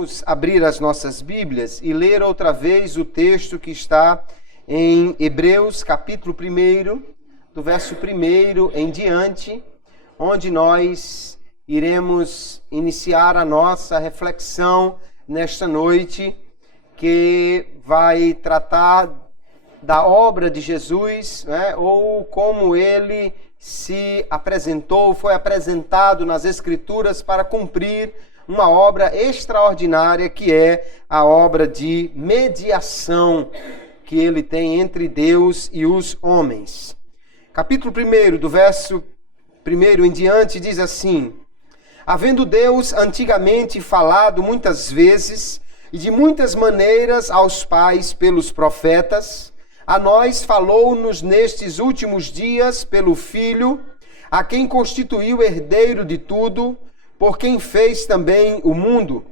Vamos abrir as nossas Bíblias e ler outra vez o texto que está em Hebreus, capítulo 1, do verso 1 em diante, onde nós iremos iniciar a nossa reflexão nesta noite, que vai tratar da obra de Jesus, né? Ou como ele se apresentou, foi apresentado nas Escrituras para cumprir uma obra extraordinária, que é a obra de mediação que ele tem entre Deus e os homens. Capítulo 1, do verso 1 em diante, diz assim: havendo Deus antigamente falado muitas vezes e de muitas maneiras aos pais pelos profetas, a nós falou-nos nestes últimos dias pelo Filho, a quem constituiu herdeiro de tudo, por quem fez também o mundo,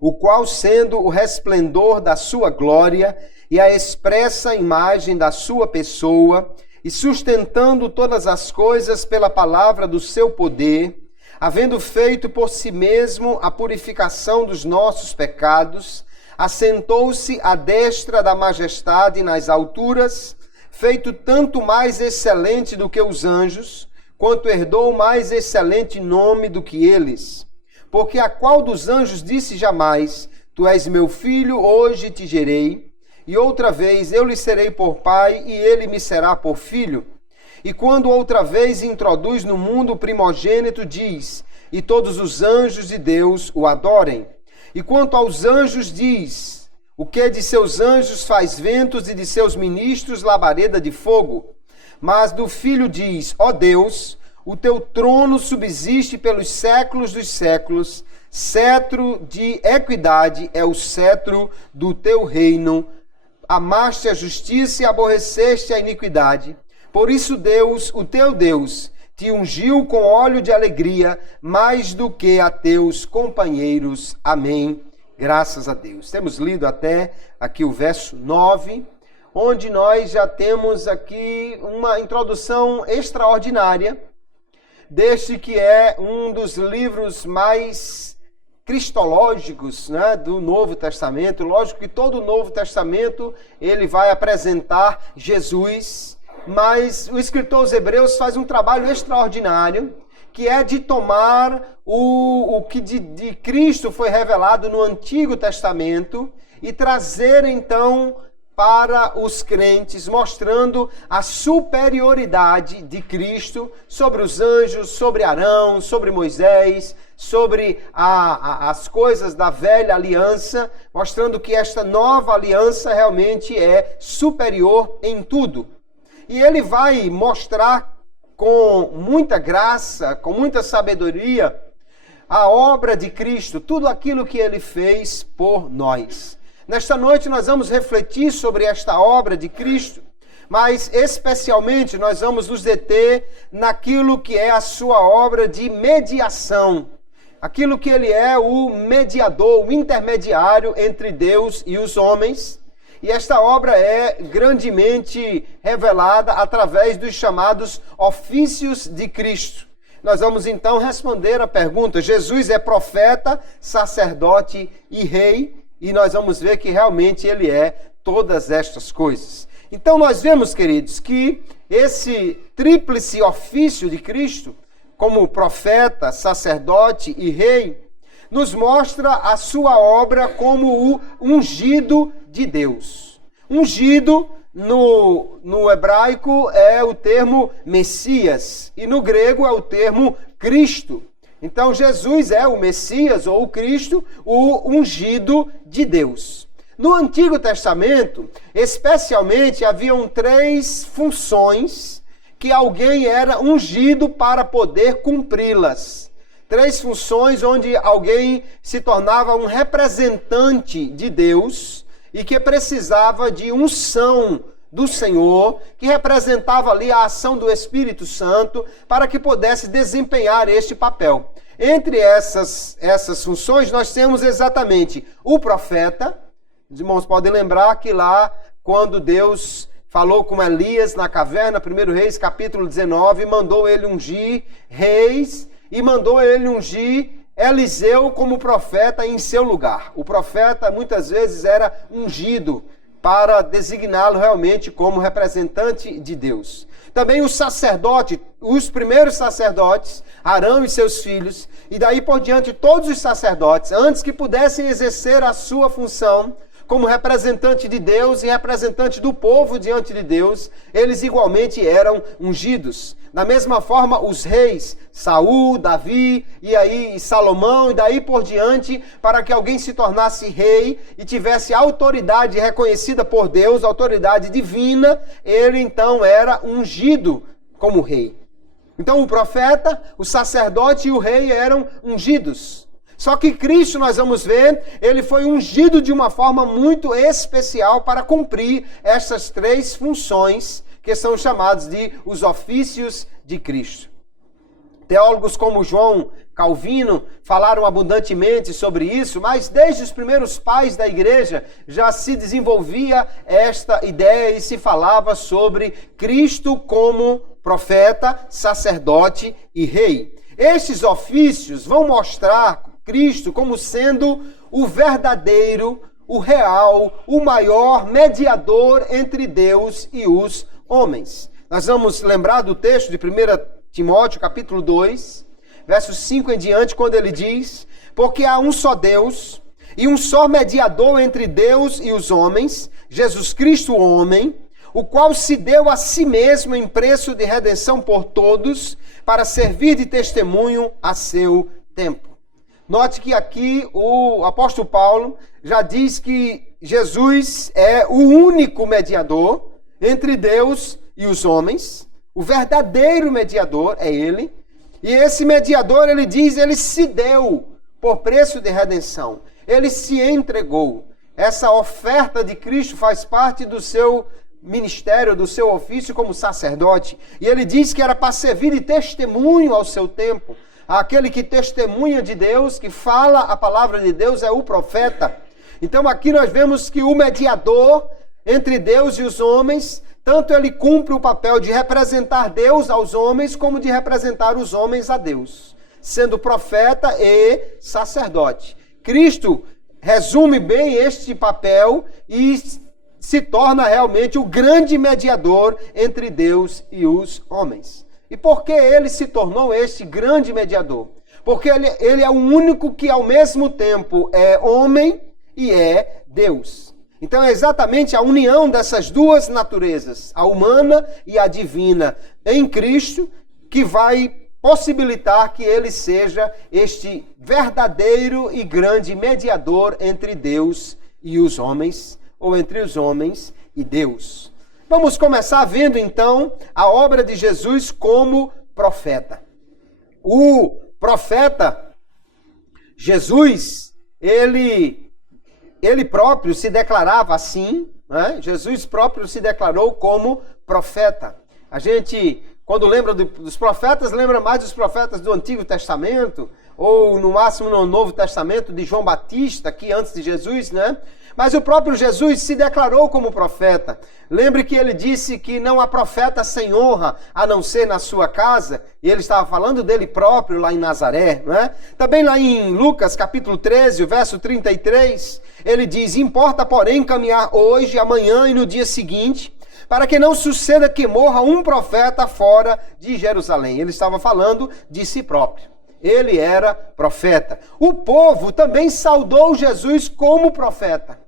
o qual, sendo o resplendor da sua glória e a expressa imagem da sua pessoa, e sustentando todas as coisas pela palavra do seu poder, havendo feito por si mesmo a purificação dos nossos pecados, assentou-se à destra da majestade nas alturas, feito tanto mais excelente do que os anjos, quanto herdou mais excelente nome do que eles. Porque a qual dos anjos disse jamais: tu és meu filho, hoje te gerei, e outra vez eu lhe serei por pai, e ele me será por filho? E quando outra vez introduz no mundo o primogênito, diz: e todos os anjos de Deus o adorem. E quanto aos anjos diz: o que de seus anjos faz ventos e de seus ministros labareda de fogo. Mas do Filho diz: ó Deus, o teu trono subsiste pelos séculos dos séculos, cetro de equidade é o cetro do teu reino. Amaste a justiça e aborreceste a iniquidade. Por isso Deus, o teu Deus, te ungiu com óleo de alegria, mais do que a teus companheiros. Amém. Graças a Deus. Temos lido até aqui o verso 9, onde nós já temos aqui uma introdução extraordinária deste que é um dos livros mais cristológicos, né, do Novo Testamento. Lógico que todo o Novo Testamento ele vai apresentar Jesus, mas o escritor aos Hebreus faz um trabalho extraordinário, que é de tomar o que de Cristo foi revelado no Antigo Testamento e trazer então para os crentes, mostrando a superioridade de Cristo sobre os anjos, sobre Arão, sobre Moisés, sobre as coisas da velha aliança, mostrando que esta nova aliança realmente é superior em tudo. E ele vai mostrar com muita graça, com muita sabedoria, a obra de Cristo, tudo aquilo que ele fez por nós. Nesta noite nós vamos refletir sobre esta obra de Cristo, mas especialmente nós vamos nos deter naquilo que é a sua obra de mediação, aquilo que ele é o mediador, o intermediário entre Deus e os homens. E esta obra é grandemente revelada através dos chamados ofícios de Cristo. Nós vamos então responder a pergunta: Jesus é profeta, sacerdote e rei? E nós vamos ver que realmente ele é todas estas coisas. Então nós vemos, queridos, que esse tríplice ofício de Cristo, como profeta, sacerdote e rei, nos mostra a sua obra como o ungido de Deus. Ungido no hebraico é o termo Messias e no grego é o termo Cristo. Então Jesus é o Messias ou o Cristo, o ungido de Deus. No Antigo Testamento, especialmente, haviam 3 funções que alguém era ungido para poder cumpri-las. 3 funções onde alguém se tornava um representante de Deus e que precisava de unção do Senhor, que representava ali a ação do Espírito Santo para que pudesse desempenhar este papel. Entre essas funções, nós temos exatamente o profeta. Os irmãos podem lembrar que lá, quando Deus falou com Elias na caverna, 1 Reis capítulo 19, mandou ele ungir reis e mandou ele ungir Eliseu como profeta em seu lugar. O profeta muitas vezes era ungido para designá-lo realmente como representante de Deus. Também o sacerdote, os primeiros sacerdotes, Arão e seus filhos, e daí por diante todos os sacerdotes, antes que pudessem exercer a sua função como representante de Deus e representante do povo diante de Deus, eles igualmente eram ungidos. Da mesma forma, os reis, Saul, Davi e aí Salomão e daí por diante, para que alguém se tornasse rei e tivesse autoridade reconhecida por Deus, autoridade divina, ele então era ungido como rei. Então o profeta, o sacerdote e o rei eram ungidos. Só que Cristo, nós vamos ver, ele foi ungido de uma forma muito especial para cumprir essas três funções que são chamados de os ofícios de Cristo. Teólogos como João Calvino falaram abundantemente sobre isso, mas desde os primeiros pais da igreja já se desenvolvia esta ideia e se falava sobre Cristo como profeta, sacerdote e rei. Estes ofícios vão mostrar Cristo como sendo o verdadeiro, o real, o maior mediador entre Deus e os homens. Nós vamos lembrar do texto de 1 Timóteo, capítulo 2, versos 5 em diante, quando ele diz: porque há um só Deus e um só mediador entre Deus e os homens, Jesus Cristo, o homem, o qual se deu a si mesmo em preço de redenção por todos, para servir de testemunho a seu tempo. Note que aqui o apóstolo Paulo já diz que Jesus é o único mediador entre Deus e os homens. O verdadeiro mediador é ele. E esse mediador, ele diz, ele se deu por preço de redenção. Ele se entregou. Essa oferta de Cristo faz parte do seu ministério, do seu ofício como sacerdote. E ele diz que era para servir de testemunho ao seu tempo. Aquele que testemunha de Deus, que fala a palavra de Deus, é o profeta. Então aqui nós vemos que o mediador entre Deus e os homens, tanto ele cumpre o papel de representar Deus aos homens, como de representar os homens a Deus, sendo profeta e sacerdote. Cristo resume bem este papel e se torna realmente o grande mediador entre Deus e os homens. E por que ele se tornou este grande mediador? Porque ele é o único que ao mesmo tempo é homem e é Deus. Então é exatamente a união dessas duas naturezas, a humana e a divina, em Cristo, que vai possibilitar que ele seja este verdadeiro e grande mediador entre Deus e os homens, ou entre os homens e Deus. Vamos começar vendo então a obra de Jesus como profeta. O profeta Jesus, ele próprio se declarava assim, né? Jesus próprio se declarou como profeta. A gente, quando lembra dos profetas, lembra mais dos profetas do Antigo Testamento, ou no máximo no Novo Testamento de João Batista, aqui antes de Jesus, né? Mas o próprio Jesus se declarou como profeta. Lembre que ele disse que não há profeta sem honra, a não ser na sua casa. E ele estava falando dele próprio lá em Nazaré, né? Também lá em Lucas, capítulo 13, o verso 33, ele diz: importa, porém, caminhar hoje, amanhã e no dia seguinte, para que não suceda que morra um profeta fora de Jerusalém. Ele estava falando de si próprio. Ele era profeta. O povo também saudou Jesus como profeta.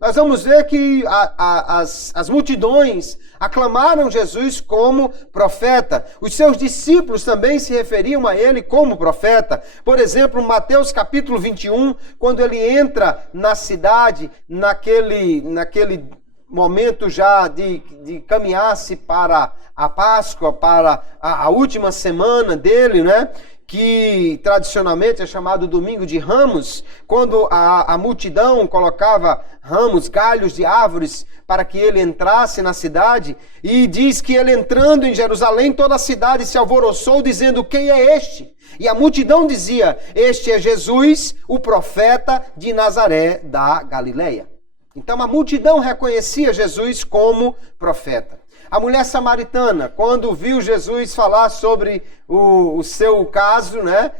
Nós vamos ver que as multidões aclamaram Jesus como profeta. Os seus discípulos também se referiam a ele como profeta. Por exemplo, Mateus capítulo 21, quando ele entra na cidade, naquele momento já de caminhar-se para a Páscoa, para a última semana dele, né? Que tradicionalmente é chamado Domingo de Ramos, quando a multidão colocava ramos, galhos de árvores para que ele entrasse na cidade, e diz que ele entrando em Jerusalém, toda a cidade se alvoroçou dizendo: quem é este? E a multidão dizia: este é Jesus, o profeta de Nazaré da Galileia. Então a multidão reconhecia Jesus como profeta. A mulher samaritana, quando viu Jesus falar sobre o seu caso, né?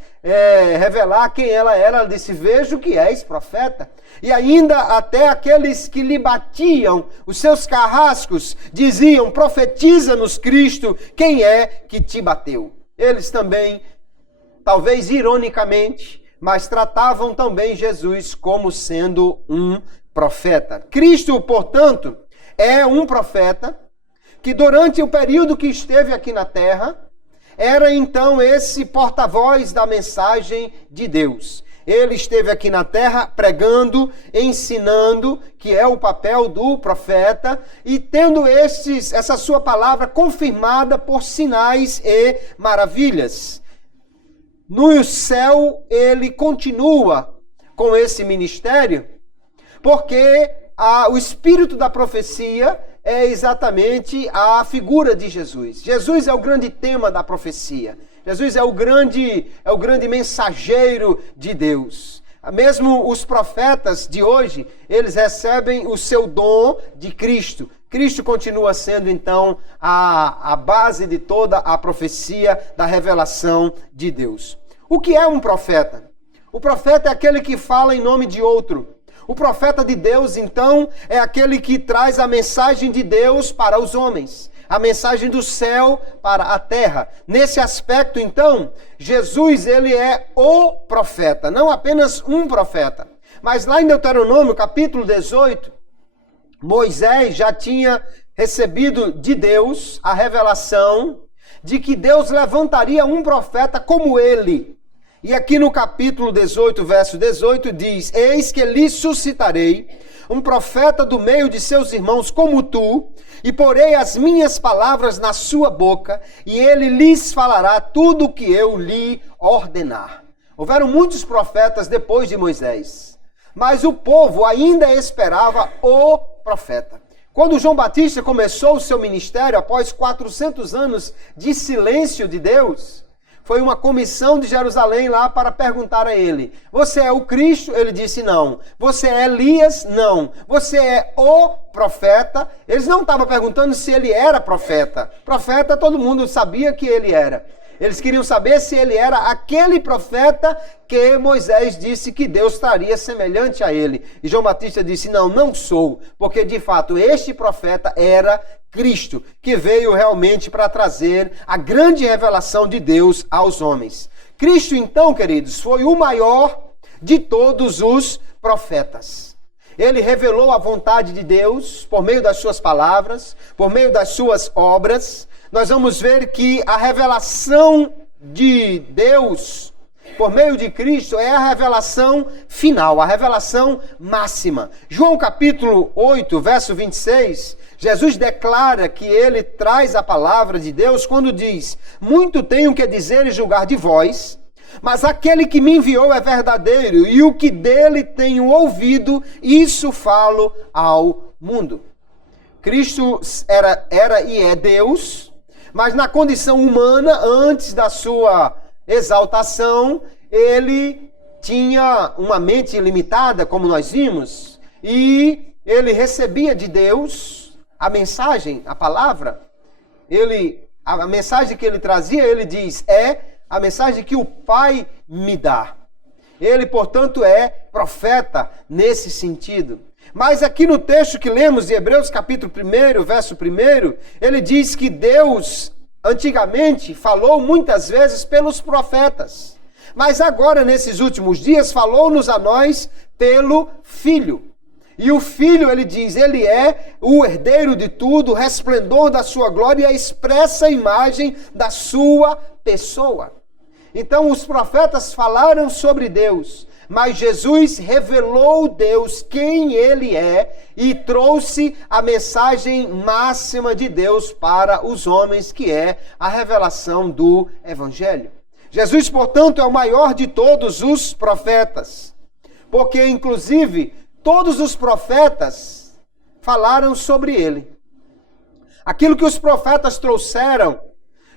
Revelar quem ela era, ela disse: vejo que és profeta. E ainda até aqueles que lhe batiam os seus carrascos diziam: profetiza-nos, Cristo, quem é que te bateu? Eles também, talvez ironicamente, mas tratavam também Jesus como sendo um profeta. Cristo, portanto, é um profeta que durante o período que esteve aqui na terra, era então esse porta-voz da mensagem de Deus. Ele esteve aqui na terra pregando, ensinando, que é o papel do profeta, e tendo essa sua palavra confirmada por sinais e maravilhas. No céu, ele continua com esse ministério, porque o espírito da profecia é exatamente a figura de Jesus. Jesus é o grande tema da profecia. Jesus é o grande mensageiro de Deus. Mesmo os profetas de hoje, eles recebem o seu dom de Cristo. Cristo continua sendo, então, a base de toda a profecia da revelação de Deus. O que é um profeta? O profeta é aquele que fala em nome de outro. O profeta de Deus, então, é aquele que traz a mensagem de Deus para os homens, a mensagem do céu para a terra. Nesse aspecto, então, Jesus, ele é o profeta, não apenas um profeta. Mas lá em Deuteronômio, capítulo 18, Moisés já tinha recebido de Deus a revelação de que Deus levantaria um profeta como ele. E aqui no capítulo 18, verso 18, diz: eis que lhe suscitarei um profeta do meio de seus irmãos como tu, e porei as minhas palavras na sua boca, e ele lhes falará tudo o que eu lhe ordenar. Houveram muitos profetas depois de Moisés, mas o povo ainda esperava o profeta. Quando João Batista começou o seu ministério, após 400 anos de silêncio de Deus, foi uma comissão de Jerusalém lá para perguntar a ele: você é o Cristo? Ele disse: não. Você é Elias? Não. Você é o profeta? Eles não estavam perguntando se ele era profeta. Profeta, todo mundo sabia que ele era. Eles queriam saber se ele era aquele profeta que Moisés disse que Deus traria semelhante a ele. E João Batista disse: não, não sou, porque de fato este profeta era Cristo, que veio realmente para trazer a grande revelação de Deus aos homens. Cristo, então, queridos, foi o maior de todos os profetas. Ele revelou a vontade de Deus por meio das suas palavras, por meio das suas obras. Nós vamos ver que a revelação de Deus por meio de Cristo é a revelação final, a revelação máxima. João capítulo 8, verso 26, Jesus declara que ele traz a palavra de Deus quando diz: muito tenho que dizer e julgar de vós, mas aquele que me enviou é verdadeiro, e o que dele tenho ouvido, isso falo ao mundo. Cristo era e é Deus, mas na condição humana, antes da sua exaltação, ele tinha uma mente ilimitada, como nós vimos, e ele recebia de Deus a mensagem, a palavra. A mensagem que ele trazia, ele diz, é a mensagem que o Pai me dá. Ele, portanto, é profeta nesse sentido. Mas aqui no texto que lemos de Hebreus capítulo 1, verso 1, ele diz que Deus antigamente falou muitas vezes pelos profetas, mas agora nesses últimos dias falou-nos a nós pelo Filho. E o Filho, ele diz, ele é o herdeiro de tudo, o resplendor da sua glória e a expressa imagem da sua pessoa. Então os profetas falaram sobre Deus, mas Jesus revelou Deus, quem ele é, e trouxe a mensagem máxima de Deus para os homens, que é a revelação do Evangelho. Jesus, portanto, é o maior de todos os profetas, porque, inclusive, todos os profetas falaram sobre ele. Aquilo que os profetas trouxeram,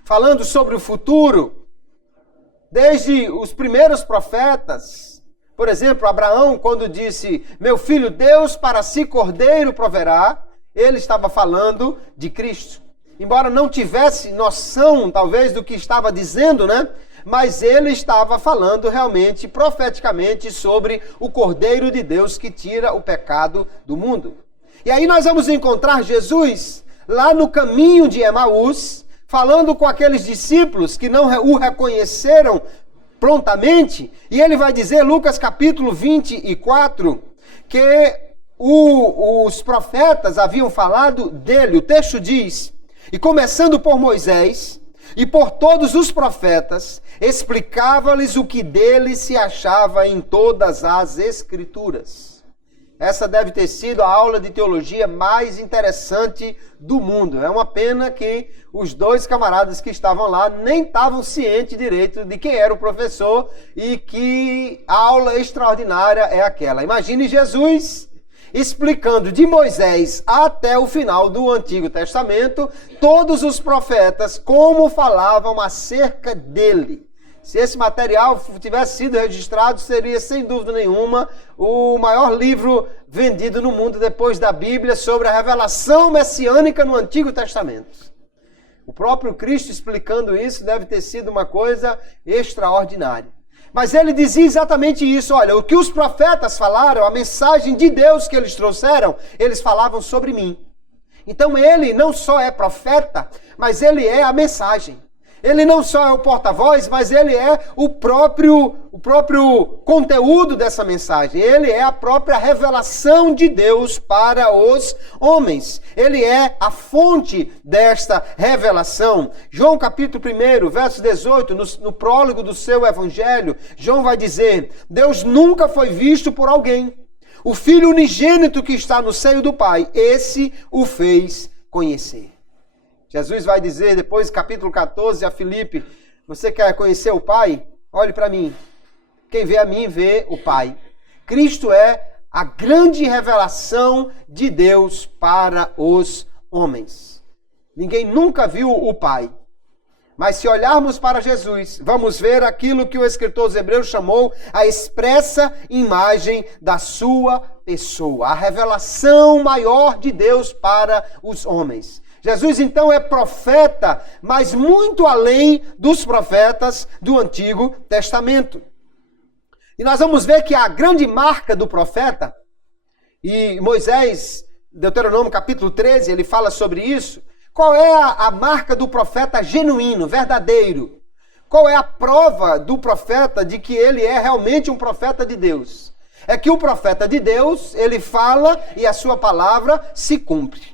falando sobre o futuro, desde os primeiros profetas, por exemplo, Abraão, quando disse, meu filho, Deus para si cordeiro proverá, ele estava falando de Cristo. embora não tivesse noção, talvez, do que estava dizendo, né? Mas ele estava falando realmente, profeticamente, sobre o Cordeiro de Deus que tira o pecado do mundo. E aí nós vamos encontrar Jesus lá no caminho de Emaús, falando com aqueles discípulos que não o reconheceram prontamente. E ele vai dizer, Lucas capítulo 24, que os profetas haviam falado dele. O texto diz, e começando por Moisés e por todos os profetas, explicava-lhes o que dele se achava em todas as Escrituras. Essa deve ter sido a aula de teologia mais interessante do mundo. É uma pena que os dois camaradas que estavam lá nem estavam cientes direito de quem era o professor e que aula extraordinária é aquela. Imagine Jesus explicando de Moisés até o final do Antigo Testamento, todos os profetas, como falavam acerca dele. Se esse material tivesse sido registrado, seria, sem dúvida nenhuma, o maior livro vendido no mundo depois da Bíblia sobre a revelação messiânica no Antigo Testamento. O próprio Cristo explicando isso deve ter sido uma coisa extraordinária. Mas ele dizia exatamente isso, olha, o que os profetas falaram, a mensagem de Deus que eles trouxeram, eles falavam sobre mim. Então ele não só é profeta, mas ele é a mensagem. Ele não só é o porta-voz, mas ele é o próprio conteúdo dessa mensagem. Ele é a própria revelação de Deus para os homens. Ele é a fonte desta revelação. João capítulo 1, verso 18, no prólogo do seu evangelho, João vai dizer, Deus nunca foi visto por alguém. O Filho unigênito que está no seio do Pai, esse o fez conhecer. Jesus vai dizer depois, capítulo 14, a Filipe, você quer conhecer o Pai? Olhe para mim. Quem vê a mim, vê o Pai. Cristo é a grande revelação de Deus para os homens. Ninguém nunca viu o Pai. Mas se olharmos para Jesus, vamos ver aquilo que o escritor dos Hebreus chamou a expressa imagem da sua pessoa. A revelação maior de Deus para os homens. Jesus, então, é profeta, mas muito além dos profetas do Antigo Testamento. E nós vamos ver que a grande marca do profeta, e Moisés, Deuteronômio capítulo 13, ele fala sobre isso. Qual é a marca do profeta genuíno, verdadeiro? Qual é a prova do profeta de que ele é realmente um profeta de Deus? É que o profeta de Deus, ele fala e a sua palavra se cumpre.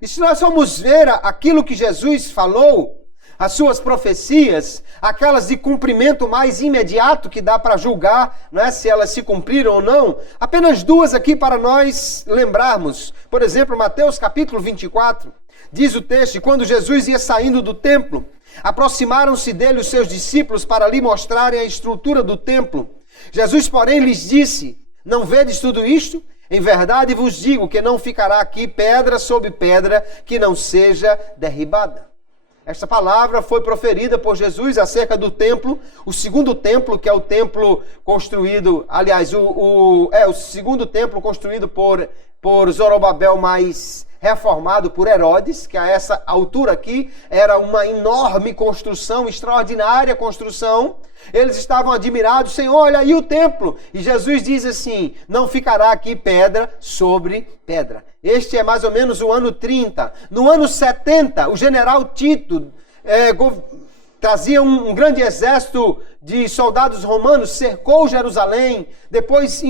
E se nós formos ver aquilo que Jesus falou, as suas profecias, aquelas de cumprimento mais imediato que dá para julgar, não é, se elas se cumpriram ou não, apenas duas aqui para nós lembrarmos. Por exemplo, Mateus capítulo 24, diz o texto, quando Jesus ia saindo do templo, aproximaram-se dele os seus discípulos para lhe mostrarem a estrutura do templo. Jesus, porém, lhes disse, não vedes tudo isto? Em verdade vos digo que não ficará aqui pedra sobre pedra que não seja derribada. Esta palavra foi proferida por Jesus acerca do templo, o segundo templo, que é o templo construído, aliás, o segundo templo construído por Zorobabel, mais reformado por Herodes, que a essa altura aqui era uma enorme construção, extraordinária construção. Eles estavam admirados, Senhor, olha aí o templo. E Jesus diz assim, não ficará aqui pedra sobre pedra. Este é mais ou menos o ano 30. No ano 70, o general Tito trazia um grande exército de soldados romanos, cercou Jerusalém, depois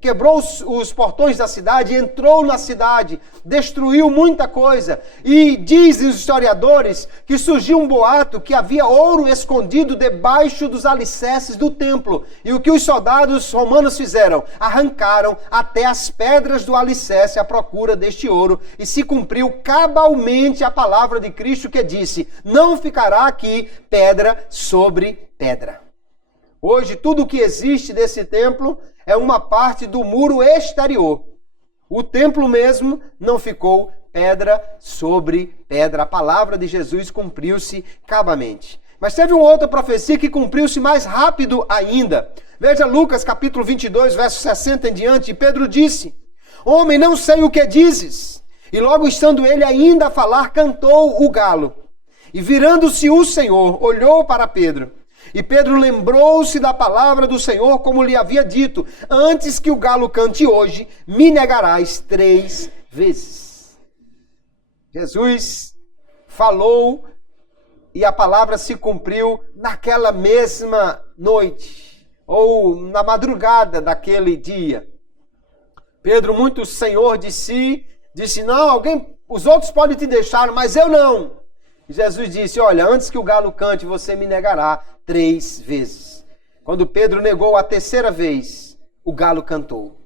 quebrou os portões da cidade, entrou na cidade, destruiu muita coisa. E dizem os historiadores que surgiu um boato que havia ouro escondido debaixo dos alicerces do templo. E o que os soldados romanos fizeram? Arrancaram até as pedras do alicerce à procura deste ouro. E se cumpriu cabalmente a palavra de Cristo que disse, não ficará aqui pedra sobre pedra. Hoje, tudo o que existe desse templo é uma parte do muro exterior. O templo mesmo não ficou pedra sobre pedra. A palavra de Jesus cumpriu-se cabalmente. Mas teve uma outra profecia que cumpriu-se mais rápido ainda. Veja Lucas capítulo 22, verso 60 em diante. Pedro disse, homem, não sei o que dizes. E logo estando ele ainda a falar, cantou o galo. E virando-se o Senhor, olhou para Pedro. E Pedro lembrou-se da palavra do Senhor, como lhe havia dito: antes que o galo cante hoje, me negarás 3 vezes. Jesus falou e a palavra se cumpriu naquela mesma noite, ou na madrugada daquele dia. Pedro, muito senhor de si, disse: não, os outros podem te deixar, mas eu não. E Jesus disse: olha, antes que o galo cante, você me negará 3 vezes. Quando Pedro negou a 3ª vez, o galo cantou.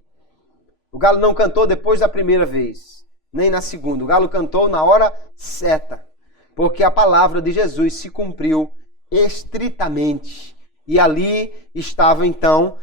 O galo não cantou depois da 1ª vez, nem na 2ª. O galo cantou na hora certa, porque a palavra de Jesus se cumpriu estritamente. E ali estava então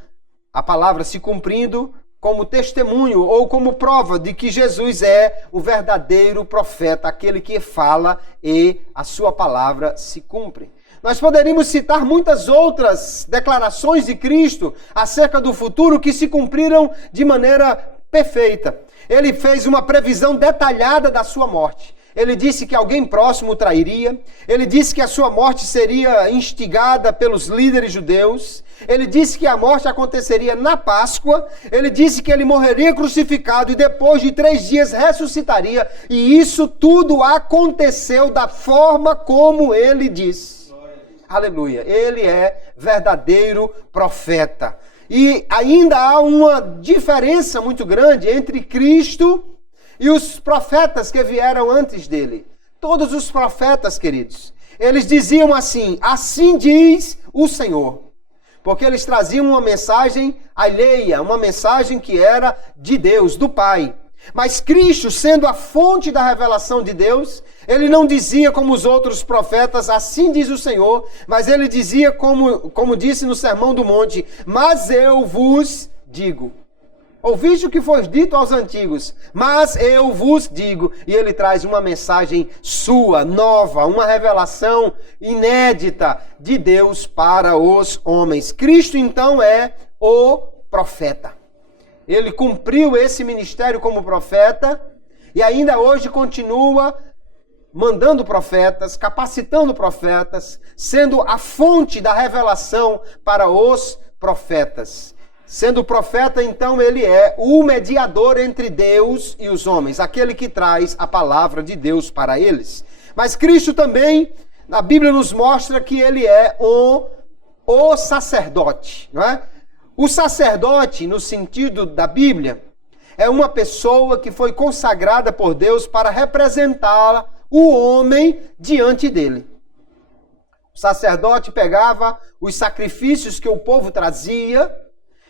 a palavra se cumprindo como testemunho ou como prova de que Jesus é o verdadeiro profeta, aquele que fala e a sua palavra se cumpre. Nós poderíamos citar muitas outras declarações de Cristo acerca do futuro que se cumpriram de maneira perfeita. Ele fez uma previsão detalhada da sua morte. Ele disse que alguém próximo o trairia. Ele disse que a sua morte seria instigada pelos líderes judeus. Ele disse que a morte aconteceria na Páscoa. Ele disse que ele morreria crucificado e depois de 3 dias ressuscitaria. E isso tudo aconteceu da forma como ele disse. Aleluia. Ele é verdadeiro profeta. E ainda há uma diferença muito grande entre Cristo e os profetas que vieram antes dele. Todos os profetas, queridos, eles diziam assim: assim diz o Senhor. Porque eles traziam uma mensagem alheia, uma mensagem que era de Deus, do Pai. Mas Cristo, sendo a fonte da revelação de Deus, ele não dizia como os outros profetas, assim diz o Senhor, mas ele dizia como disse no Sermão do Monte: mas eu vos digo. Ouviste o que foi dito aos antigos, mas eu vos digo. E ele traz uma mensagem sua, nova, uma revelação inédita de Deus para os homens. Cristo, então, é o profeta. Ele cumpriu esse ministério como profeta e ainda hoje continua mandando profetas, capacitando profetas, sendo a fonte da revelação para os profetas. Sendo profeta, então, ele é o mediador entre Deus e os homens, aquele que traz a palavra de Deus para eles. Mas Cristo também, na Bíblia nos mostra que ele é o sacerdote, não é? O sacerdote, no sentido da Bíblia, é uma pessoa que foi consagrada por Deus para representar o homem diante dele. O sacerdote pegava os sacrifícios que o povo trazia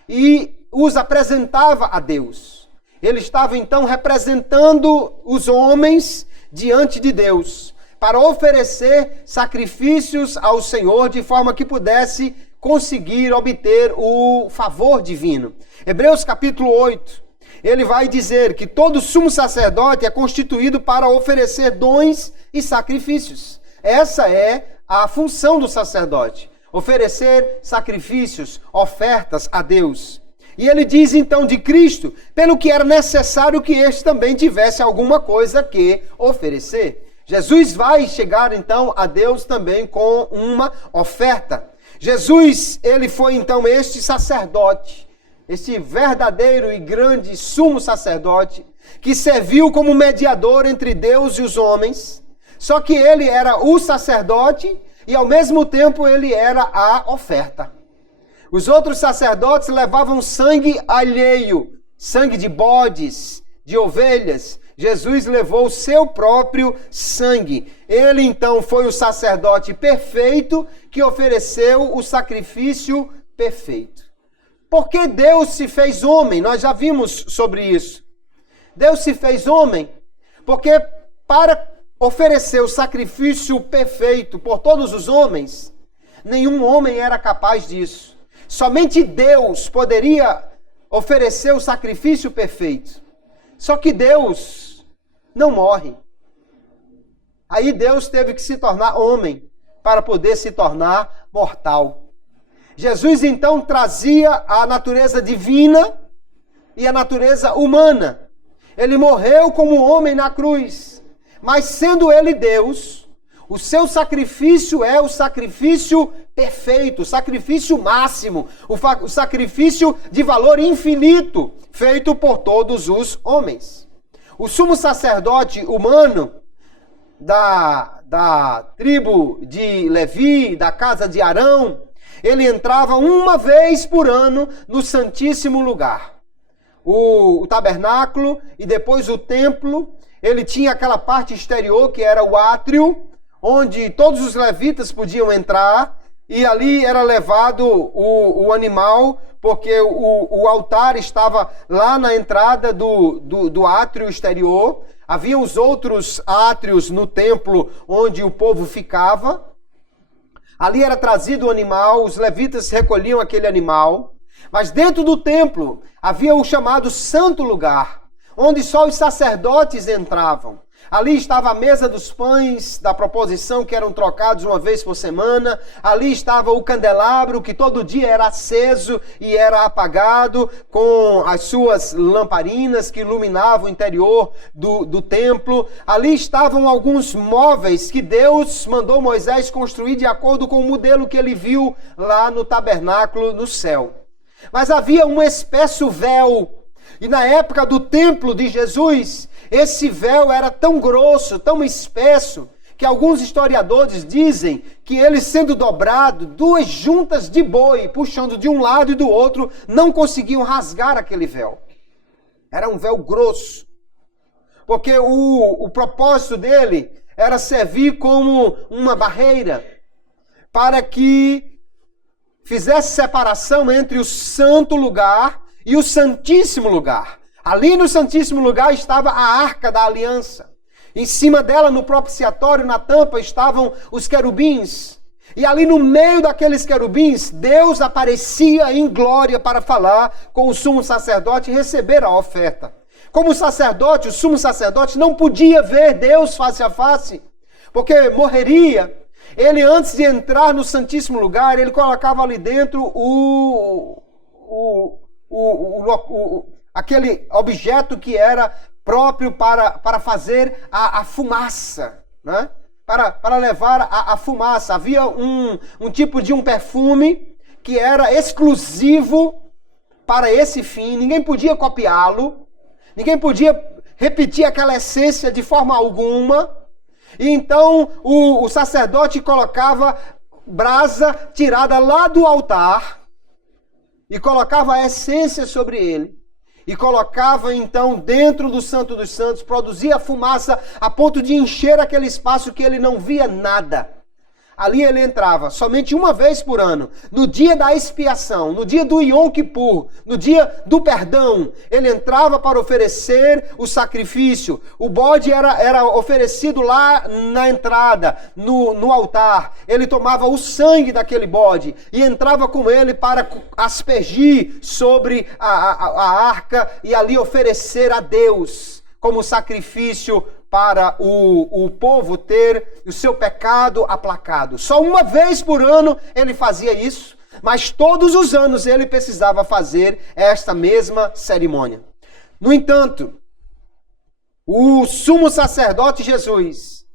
e os apresentava a Deus. Ele estava então representando os homens diante de Deus para oferecer sacrifícios ao Senhor de forma que pudesse conseguir obter o favor divino. Hebreus capítulo 8, ele vai dizer que todo sumo sacerdote é constituído para oferecer dons e sacrifícios. Essa é a função do sacerdote. Oferecer sacrifícios, ofertas a Deus. E ele diz então de Cristo, pelo que era necessário que este também tivesse alguma coisa que oferecer. Jesus vai chegar então a Deus também com uma oferta. Jesus, ele foi então este sacerdote, este verdadeiro e grande sumo sacerdote, que serviu como mediador entre Deus e os homens. Só que ele era o sacerdote e ao mesmo tempo ele era a oferta. Os outros sacerdotes levavam sangue alheio, sangue de bodes, de ovelhas. Jesus levou o seu próprio sangue. Ele então foi o sacerdote perfeito que ofereceu o sacrifício perfeito. Porque Deus se fez homem, nós já vimos sobre isso. Deus se fez homem porque para oferecer o sacrifício perfeito por todos os homens, nenhum homem era capaz disso. Somente Deus poderia oferecer o sacrifício perfeito. Só que Deus não morre. Aí Deus teve que se tornar homem para poder se tornar mortal. Jesus então trazia a natureza divina e a natureza humana. Ele morreu como homem na cruz. Mas sendo ele Deus, o seu sacrifício é o sacrifício perfeito, o sacrifício máximo, o sacrifício de valor infinito, feito por todos os homens. O sumo sacerdote humano da tribo de Levi, da casa de Arão, ele entrava uma vez por ano no Santíssimo Lugar. O tabernáculo e depois o templo, ele tinha aquela parte exterior que era o átrio, onde todos os levitas podiam entrar, e ali era levado o animal, porque o altar estava lá na entrada do átrio exterior. Havia os outros átrios no templo onde o povo ficava. Ali era trazido o animal, os levitas recolhiam aquele animal. Mas dentro do templo havia o chamado Santo Lugar, onde só os sacerdotes entravam. Ali estava a mesa dos pães da proposição, que eram trocados uma vez por semana. Ali estava o candelabro, que todo dia era aceso e era apagado, com as suas lamparinas que iluminavam o interior do templo. Ali estavam alguns móveis que Deus mandou Moisés construir de acordo com o modelo que ele viu lá no tabernáculo no céu. Mas havia um espesso véu. E na época do templo de Jesus, esse véu era tão grosso, tão espesso, que alguns historiadores dizem que ele sendo dobrado, 2 juntas de boi, puxando de um lado e do outro, não conseguiam rasgar aquele véu. Era um véu grosso. Porque o propósito dele era servir como uma barreira para que fizesse separação entre o santo lugar e o santíssimo lugar. Ali no santíssimo lugar estava a arca da aliança. Em cima dela, no propiciatório, na tampa, estavam os querubins. E ali no meio daqueles querubins, Deus aparecia em glória para falar com o sumo sacerdote e receber a oferta. Como sacerdote, o sumo sacerdote não podia ver Deus face a face, porque morreria. Ele, antes de entrar no santíssimo lugar, ele colocava ali dentro aquele objeto que era próprio para fazer a fumaça, né? Para levar a fumaça. Havia um tipo de um perfume que era exclusivo para esse fim. Ninguém podia copiá-lo, ninguém podia repetir aquela essência de forma alguma. E então o sacerdote colocava brasa tirada lá do altar e colocava a essência sobre ele. E colocava então dentro do Santo dos Santos, produzia fumaça a ponto de encher aquele espaço que ele não via nada. Ali ele entrava somente uma vez por ano, no dia da expiação, no dia do Yom Kippur, no dia do perdão. Ele entrava para oferecer o sacrifício. O bode era oferecido lá na entrada, no altar. Ele tomava o sangue daquele bode e entrava com ele para aspergir sobre a arca e ali oferecer a Deus como sacrifício para o povo ter o seu pecado aplacado. Só uma vez por ano ele fazia isso, mas todos os anos ele precisava fazer esta mesma cerimônia. No entanto, o sumo sacerdote Jesus,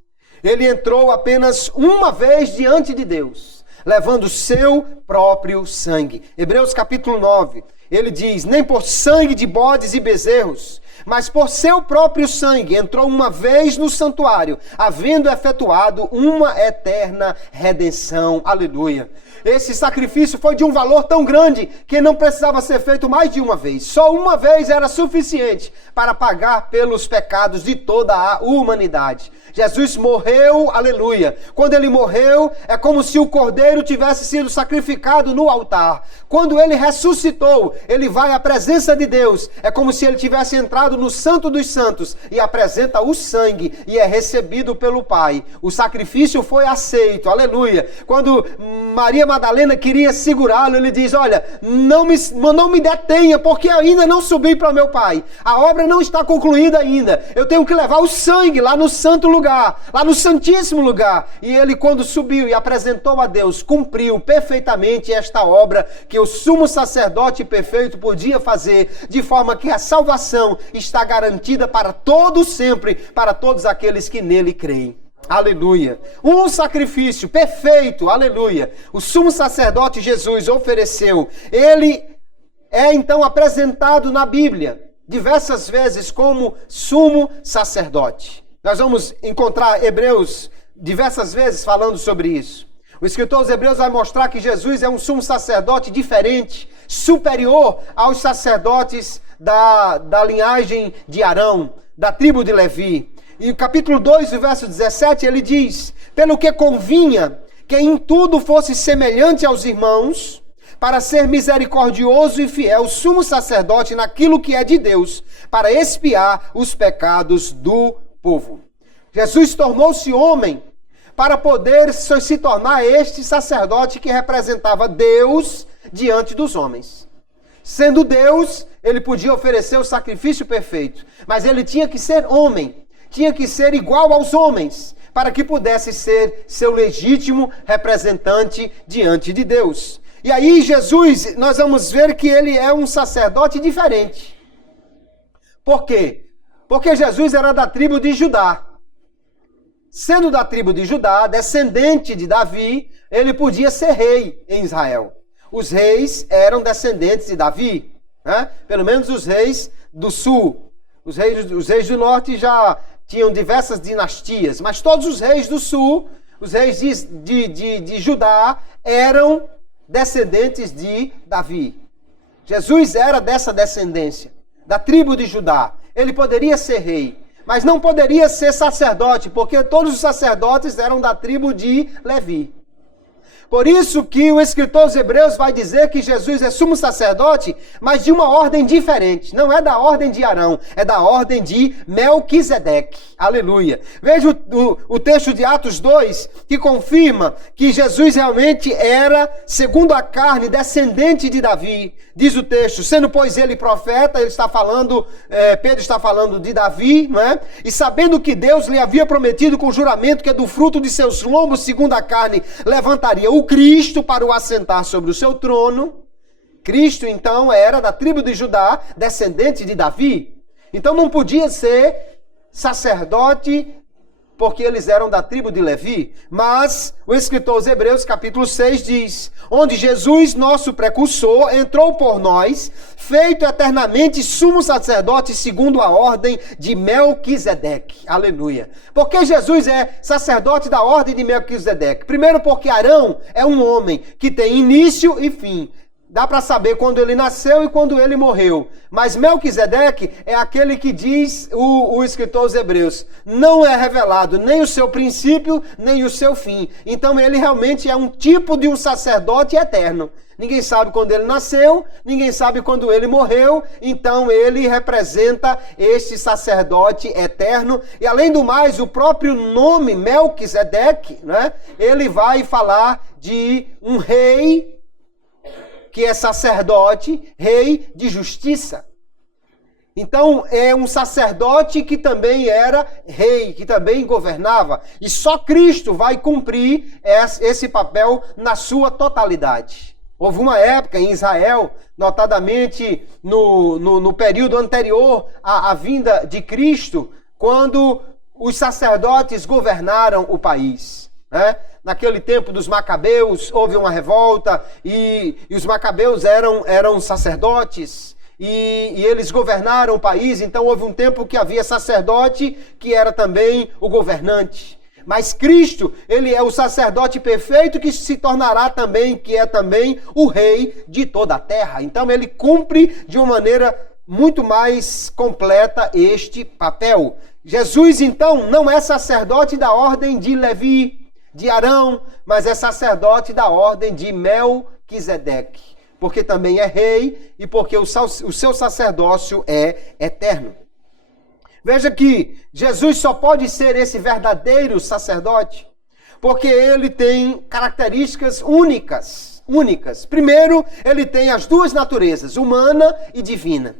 ele entrou apenas uma vez diante de Deus, levando o seu próprio sangue. Hebreus capítulo 9, ele diz: nem por sangue de bodes e bezerros, mas por seu próprio sangue entrou uma vez no santuário, havendo efetuado uma eterna redenção. Aleluia. Esse sacrifício foi de um valor tão grande que não precisava ser feito mais de uma vez. Só uma vez era suficiente para pagar pelos pecados de toda a humanidade. Jesus morreu, aleluia. Quando ele morreu, é como se o cordeiro tivesse sido sacrificado no altar. Quando ele ressuscitou, ele vai à presença de Deus. É como se ele tivesse entrado no Santo dos Santos e apresenta o sangue e é recebido pelo Pai. O sacrifício foi aceito, aleluia. Quando Maria Madalena queria segurá-lo, ele diz: olha, não me detenha, porque ainda não subi para meu Pai. A obra não está concluída ainda. Eu tenho que levar o sangue lá no santo lugar, lá no santíssimo lugar. E ele, quando subiu e apresentou a Deus, cumpriu perfeitamente esta obra que o sumo sacerdote perfeito podia fazer, de forma que a salvação está garantida para todo sempre, para todos aqueles que nele creem. Aleluia. Um sacrifício perfeito, aleluia. O sumo sacerdote Jesus ofereceu. Ele é então apresentado na Bíblia diversas vezes como sumo sacerdote. Nós vamos encontrar Hebreus diversas vezes falando sobre isso. O escritor aos Hebreus vai mostrar que Jesus é um sumo sacerdote diferente, superior aos sacerdotes da linhagem de Arão, da tribo de Levi. E no capítulo 2, o verso 17, ele diz: pelo que convinha que em tudo fosse semelhante aos irmãos, para ser misericordioso e fiel, sumo sacerdote naquilo que é de Deus, para expiar os pecados do povo. Jesus tornou-se homem para poder se tornar este sacerdote que representava Deus diante dos homens. Sendo Deus, ele podia oferecer o sacrifício perfeito, mas ele tinha que ser homem, tinha que ser igual aos homens, para que pudesse ser seu legítimo representante diante de Deus. E aí Jesus, nós vamos ver que ele é um sacerdote diferente. Por quê? Porque Jesus era da tribo de Judá. Sendo da tribo de Judá, descendente de Davi, ele podia ser rei em Israel. Os reis eram descendentes de Davi, né? Pelo menos os reis do sul. Os reis do norte já tinham diversas dinastias, mas todos os reis do sul, os reis de Judá, eram descendentes de Davi. Jesus era dessa descendência, da tribo de Judá. Ele poderia ser rei, mas não poderia ser sacerdote, porque todos os sacerdotes eram da tribo de Levi. Por isso que o escritor aos Hebreus vai dizer que Jesus é sumo sacerdote, mas de uma ordem diferente. Não é da ordem de Arão, é da ordem de Melquisedeque. Aleluia. Veja o texto de Atos 2, que confirma que Jesus realmente era, segundo a carne, descendente de Davi. Diz o texto: sendo, pois, ele profeta, ele está falando, Pedro está falando de Davi, não é? E sabendo que Deus lhe havia prometido com juramento que do fruto de seus lombos, segundo a carne, levantaria o Cristo para o assentar sobre o seu trono. Cristo, então, era da tribo de Judá, descendente de Davi. Então não podia ser sacerdote porque eles eram da tribo de Levi. Mas o escritor aos Hebreus, capítulo 6, diz: onde Jesus, nosso precursor, entrou por nós, feito eternamente sumo sacerdote segundo a ordem de Melquisedeque. Aleluia. Por que Jesus é sacerdote da ordem de Melquisedeque? Primeiro porque Arão é um homem que tem início e fim. Dá para saber quando ele nasceu e quando ele morreu. Mas Melquisedeque é aquele que diz o escritor aos Hebreus: não é revelado nem o seu princípio, nem o seu fim. Então ele realmente é um tipo de um sacerdote eterno. Ninguém sabe quando ele nasceu, ninguém sabe quando ele morreu. Então ele representa este sacerdote eterno. E além do mais, o próprio nome Melquisedeque, né, ele vai falar de um rei que é sacerdote, rei de justiça. Então, é um sacerdote que também era rei, que também governava. E só Cristo vai cumprir esse papel na sua totalidade. Houve uma época em Israel, notadamente no período anterior à vinda de Cristo, quando os sacerdotes governaram o país, né? Naquele tempo dos Macabeus, houve uma revolta e os Macabeus eram sacerdotes e eles governaram o país. Então houve um tempo que havia sacerdote que era também o governante. Mas Cristo, ele é o sacerdote perfeito que se tornará também, que é também o rei de toda a terra. Então ele cumpre de uma maneira muito mais completa este papel. Jesus, então, não é sacerdote da ordem de Levi, de Arão, mas é sacerdote da ordem de Melquisedeque, porque também é rei e porque o seu sacerdócio é eterno. Veja que Jesus só pode ser esse verdadeiro sacerdote porque ele tem características únicas. Primeiro, ele tem as duas naturezas, humana e divina.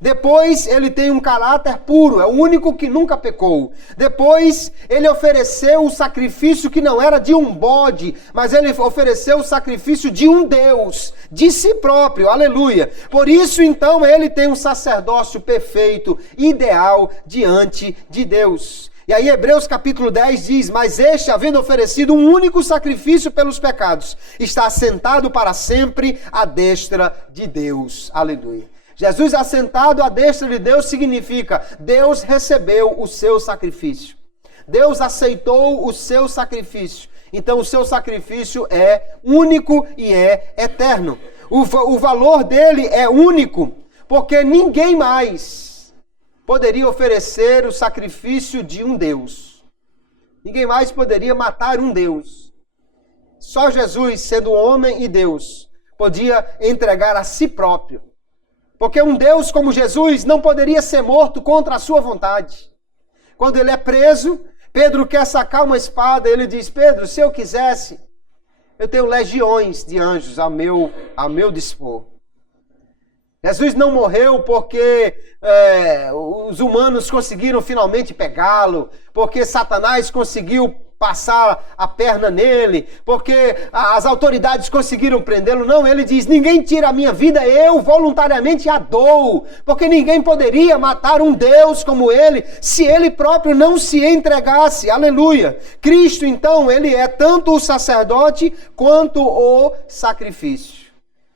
Depois, ele tem um caráter puro, é o único que nunca pecou. Depois, ele ofereceu o sacrifício que não era de um bode, mas ele ofereceu o sacrifício de um Deus, de si próprio, aleluia. Por isso, então, ele tem um sacerdócio perfeito, ideal, diante de Deus. E aí Hebreus capítulo 10 diz, mas este, havendo oferecido um único sacrifício pelos pecados, está assentado para sempre à destra de Deus, aleluia. Jesus assentado à destra de Deus significa, Deus recebeu o seu sacrifício. Deus aceitou o seu sacrifício. Então o seu sacrifício é único e é eterno. O valor dele é único, porque ninguém mais poderia oferecer o sacrifício de um Deus. Ninguém mais poderia matar um Deus. Só Jesus, sendo homem e Deus, podia entregar a si próprio. Porque um Deus como Jesus não poderia ser morto contra a sua vontade. Quando ele é preso, Pedro quer sacar uma espada, ele diz, Pedro, se eu quisesse, eu tenho legiões de anjos ao meu dispor. Jesus não morreu porque os humanos conseguiram finalmente pegá-lo, porque Satanás conseguiu passar a perna nele, porque as autoridades conseguiram prendê-lo. Não, ele diz, ninguém tira a minha vida, eu voluntariamente a dou, porque ninguém poderia matar um Deus como ele, se ele próprio não se entregasse, aleluia. Cristo, então, ele é tanto o sacerdote quanto o sacrifício.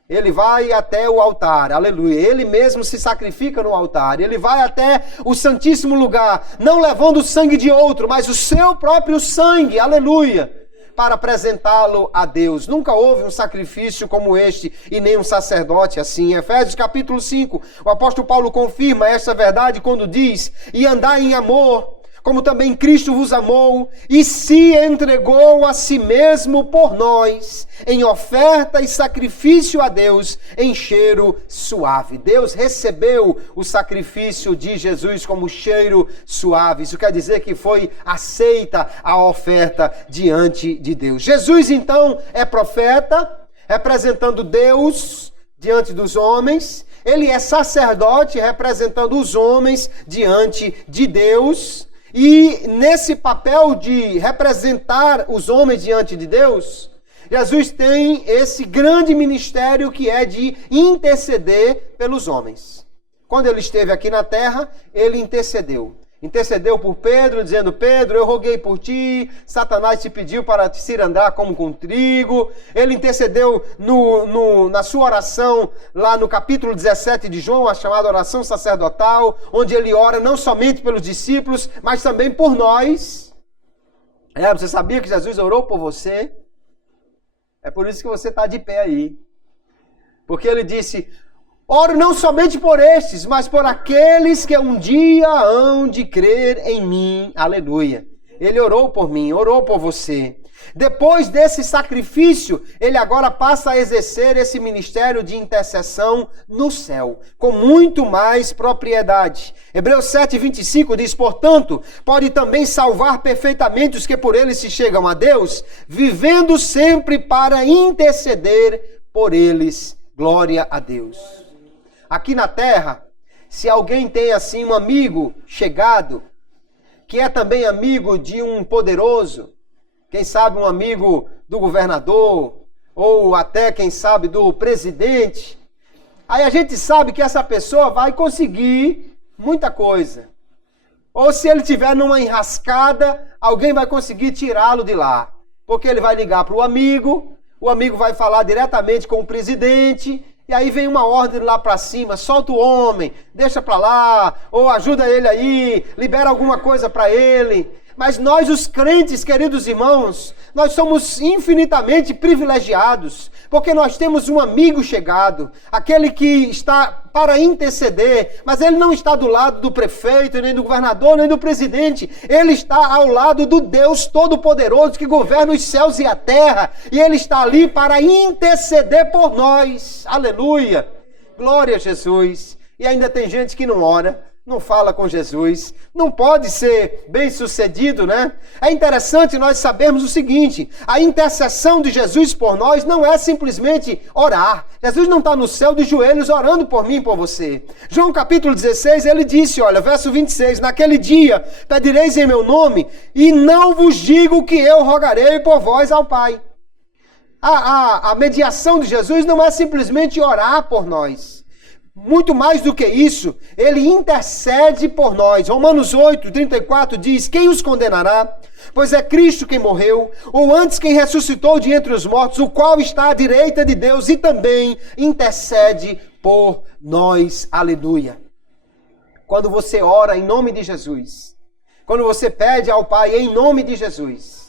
Ele vai até o altar, aleluia. Ele mesmo se sacrifica no altar. Ele vai até o santíssimo lugar, não levando o sangue de outro, mas o seu próprio sangue, aleluia, para apresentá-lo a Deus. Nunca houve um sacrifício como este e nem um sacerdote assim. Em Efésios capítulo 5, o apóstolo Paulo confirma essa verdade quando diz, e andai em amor, como também Cristo vos amou e se entregou a si mesmo por nós, em oferta e sacrifício a Deus, em cheiro suave. Deus recebeu o sacrifício de Jesus como cheiro suave. Isso quer dizer que foi aceita a oferta diante de Deus. Jesus, então, é profeta, representando Deus diante dos homens. Ele é sacerdote, representando os homens diante de Deus. E nesse papel de representar os homens diante de Deus, Jesus tem esse grande ministério que é de interceder pelos homens. Quando ele esteve aqui na terra, ele intercedeu. Intercedeu por Pedro, dizendo, Pedro, eu roguei por ti, Satanás te pediu para te cirandar como com trigo. Ele intercedeu na sua oração, lá no capítulo 17 de João, a chamada oração sacerdotal, onde ele ora não somente pelos discípulos, mas também por nós. Você sabia que Jesus orou por você? É por isso que você está de pé aí. Porque ele disse, oro não somente por estes, mas por aqueles que um dia hão de crer em mim. Aleluia. Ele orou por mim, orou por você. Depois desse sacrifício, ele agora passa a exercer esse ministério de intercessão no céu, com muito mais propriedade. Hebreus 7:25 diz, portanto, pode também salvar perfeitamente os que por ele se chegam a Deus, vivendo sempre para interceder por eles. Glória a Deus. Aqui na terra, se alguém tem assim um amigo chegado, que é também amigo de um poderoso, quem sabe um amigo do governador, ou até, quem sabe, do presidente, aí a gente sabe que essa pessoa vai conseguir muita coisa. Ou se ele estiver numa enrascada, alguém vai conseguir tirá-lo de lá. Porque ele vai ligar para o amigo vai falar diretamente com o presidente, e aí vem uma ordem lá para cima, solta o homem, deixa para lá, ou ajuda ele aí, libera alguma coisa para ele. Mas nós, os crentes, queridos irmãos, nós somos infinitamente privilegiados, porque nós temos um amigo chegado, aquele que está para interceder, mas ele não está do lado do prefeito, nem do governador, nem do presidente, ele está ao lado do Deus Todo-Poderoso que governa os céus e a terra, e ele está ali para interceder por nós. Aleluia! Glória a Jesus! E ainda tem gente que não ora, não fala com Jesus, não pode ser bem sucedido, né? É interessante nós sabermos o seguinte, a intercessão de Jesus por nós não é simplesmente orar. Jesus não está no céu de joelhos orando por mim e por você. João capítulo 16, ele disse, olha, verso 26, naquele dia pedireis em meu nome e não vos digo que eu rogarei por vós ao Pai. A mediação de Jesus não é simplesmente orar por nós. Muito mais do que isso, ele intercede por nós. Romanos 8, 34 diz, quem os condenará? Pois é Cristo quem morreu, ou antes quem ressuscitou de entre os mortos, o qual está à direita de Deus e também intercede por nós. Aleluia. Quando você ora em nome de Jesus, quando você pede ao Pai em nome de Jesus,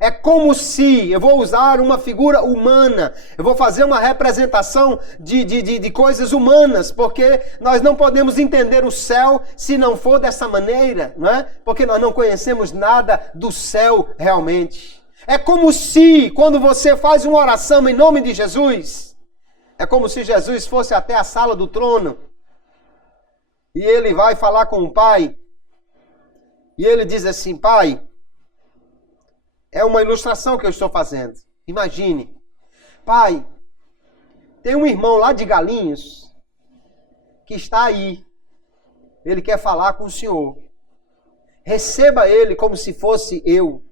é como se, eu vou usar uma figura humana, eu vou fazer uma representação de coisas humanas, porque nós não podemos entender o céu se não for dessa maneira, não é? Porque nós não conhecemos nada do céu realmente. É como se, quando você faz uma oração em nome de Jesus, é como se Jesus fosse até a sala do trono, e ele vai falar com o Pai, e ele diz assim, Pai, é uma ilustração que eu estou fazendo. Imagine. Pai, tem um irmão lá de Galinhos que está aí. Ele quer falar com o Senhor. Receba ele como se fosse eu.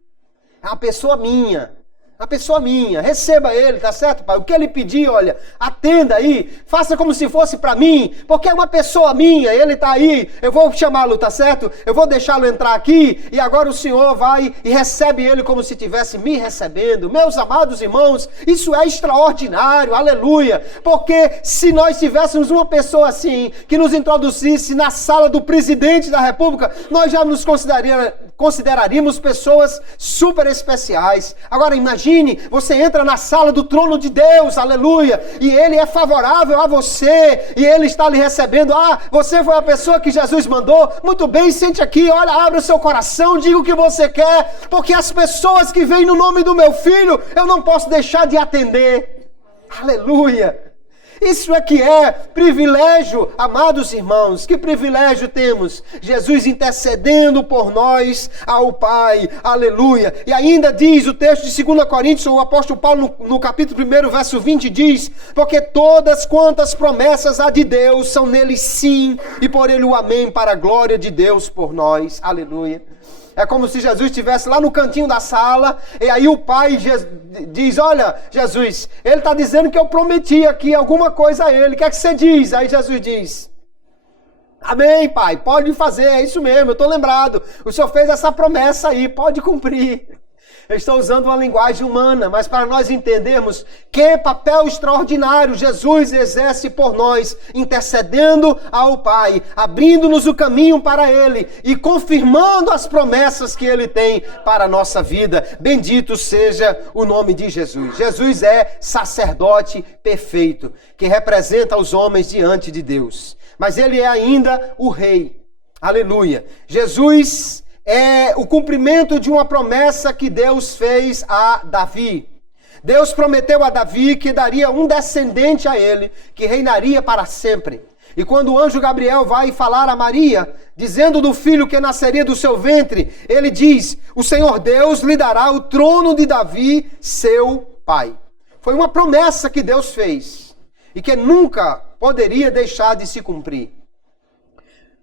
É uma pessoa minha. Uma pessoa minha. Receba ele, tá certo, Pai? O que ele pedir, olha, atenda aí. Faça como se fosse para mim. Porque é uma pessoa minha. Ele está aí. Eu vou chamá-lo, tá certo? Eu vou deixá-lo entrar aqui. E agora o Senhor vai e recebe ele como se estivesse me recebendo. Meus amados irmãos, isso é extraordinário. Aleluia. Porque se nós tivéssemos uma pessoa assim, que nos introduzisse na sala do presidente da República, nós já nos consideraríamos pessoas super especiais. Agora imagine, você entra na sala do trono de Deus, aleluia, e ele é favorável a você, e ele está lhe recebendo. Ah, você foi a pessoa que Jesus mandou? Muito bem, sente aqui, olha, abre o seu coração, diga o que você quer, porque as pessoas que vêm no nome do meu filho, eu não posso deixar de atender. Aleluia. Isso é que é privilégio, amados irmãos. Que privilégio temos? Jesus intercedendo por nós ao Pai. Aleluia. E ainda diz o texto de 2 Coríntios, o apóstolo Paulo no capítulo 1, verso 20 diz, porque todas quantas promessas há de Deus são nele sim, e por ele o amém, para a glória de Deus por nós. Aleluia. É como se Jesus estivesse lá no cantinho da sala, e aí o Pai diz, olha, Jesus, ele está dizendo que eu prometi aqui alguma coisa a ele, o que é que você diz? Aí Jesus diz, amém, Pai, pode fazer, é isso mesmo, eu estou lembrado, o Senhor fez essa promessa aí, pode cumprir. Eu estou usando uma linguagem humana, mas para nós entendermos que papel extraordinário Jesus exerce por nós, intercedendo ao Pai, abrindo-nos o caminho para Ele e confirmando as promessas que Ele tem para a nossa vida. Bendito seja o nome de Jesus. Jesus é sacerdote perfeito, que representa os homens diante de Deus. Mas Ele é ainda o Rei. Aleluia. Jesus é o cumprimento de uma promessa que Deus fez a Davi. Deus prometeu a Davi que daria um descendente a ele, que reinaria para sempre. E quando o anjo Gabriel vai falar a Maria, dizendo do filho que nasceria do seu ventre, ele diz, o Senhor Deus lhe dará o trono de Davi, seu pai. Foi uma promessa que Deus fez e que nunca poderia deixar de se cumprir.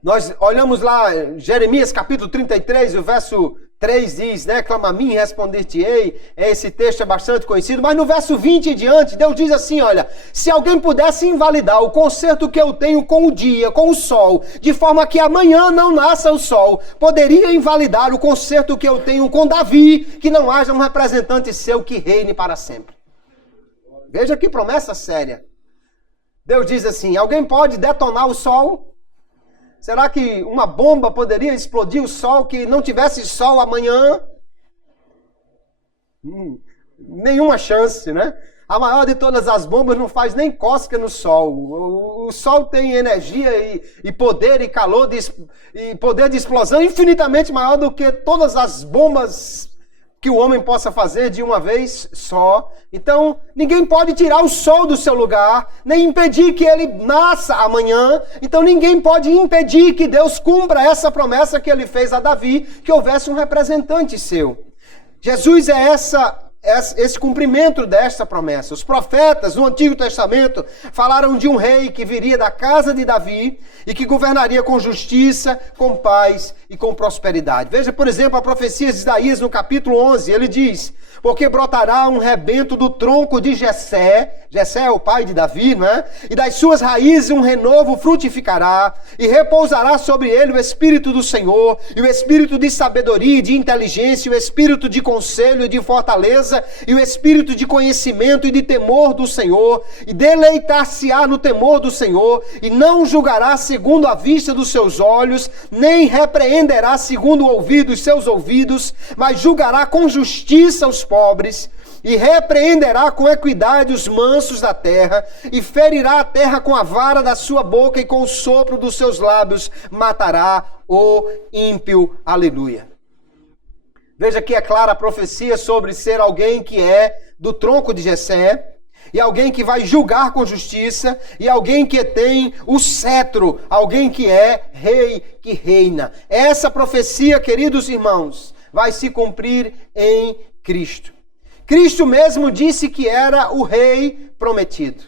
Nós olhamos lá, Jeremias capítulo 33, o verso 3 diz, né? Clama a mim e responder-te-ei. Esse texto é bastante conhecido, mas no verso 20 em diante, Deus diz assim, olha, se alguém pudesse invalidar o concerto que eu tenho com o dia, com o sol, de forma que amanhã não nasça o sol, poderia invalidar o concerto que eu tenho com Davi, que não haja um representante seu que reine para sempre. Veja que promessa séria. Deus diz assim, alguém pode detonar o sol? Será que uma bomba poderia explodir o sol, que não tivesse sol amanhã? Nenhuma chance, né? A maior de todas as bombas não faz nem cócega no sol. O sol tem energia e poder e calor e poder de explosão infinitamente maior do que todas as bombas que o homem possa fazer de uma vez só. Então, ninguém pode tirar o sol do seu lugar, nem impedir que ele nasça amanhã. Então, ninguém pode impedir que Deus cumpra essa promessa que ele fez a Davi, que houvesse um representante seu. Jesus é esse cumprimento desta promessa. Os profetas no Antigo Testamento falaram de um rei que viria da casa de Davi e que governaria com justiça, com paz e com prosperidade. Veja, por exemplo, a profecia de Isaías no capítulo 11, ele diz: porque brotará um rebento do tronco de Jessé, Jessé é o pai de Davi, não é? E das suas raízes um renovo frutificará, e repousará sobre ele o Espírito do Senhor, e o Espírito de sabedoria e de inteligência, e o Espírito de conselho e de fortaleza, e o Espírito de conhecimento e de temor do Senhor, e deleitar-se-á no temor do Senhor, e não julgará segundo a vista dos seus olhos, nem repreenderá segundo o ouvido dos seus ouvidos, mas julgará com justiça os pobres, e repreenderá com equidade os mansos da terra, e ferirá a terra com a vara da sua boca, e com o sopro dos seus lábios matará o ímpio. Aleluia. Veja que é clara a profecia sobre ser alguém que é do tronco de Jessé, e alguém que vai julgar com justiça, e alguém que tem o cetro, alguém que é rei, que reina. Essa profecia, queridos irmãos, vai se cumprir em Cristo. Cristo mesmo disse que era o rei prometido.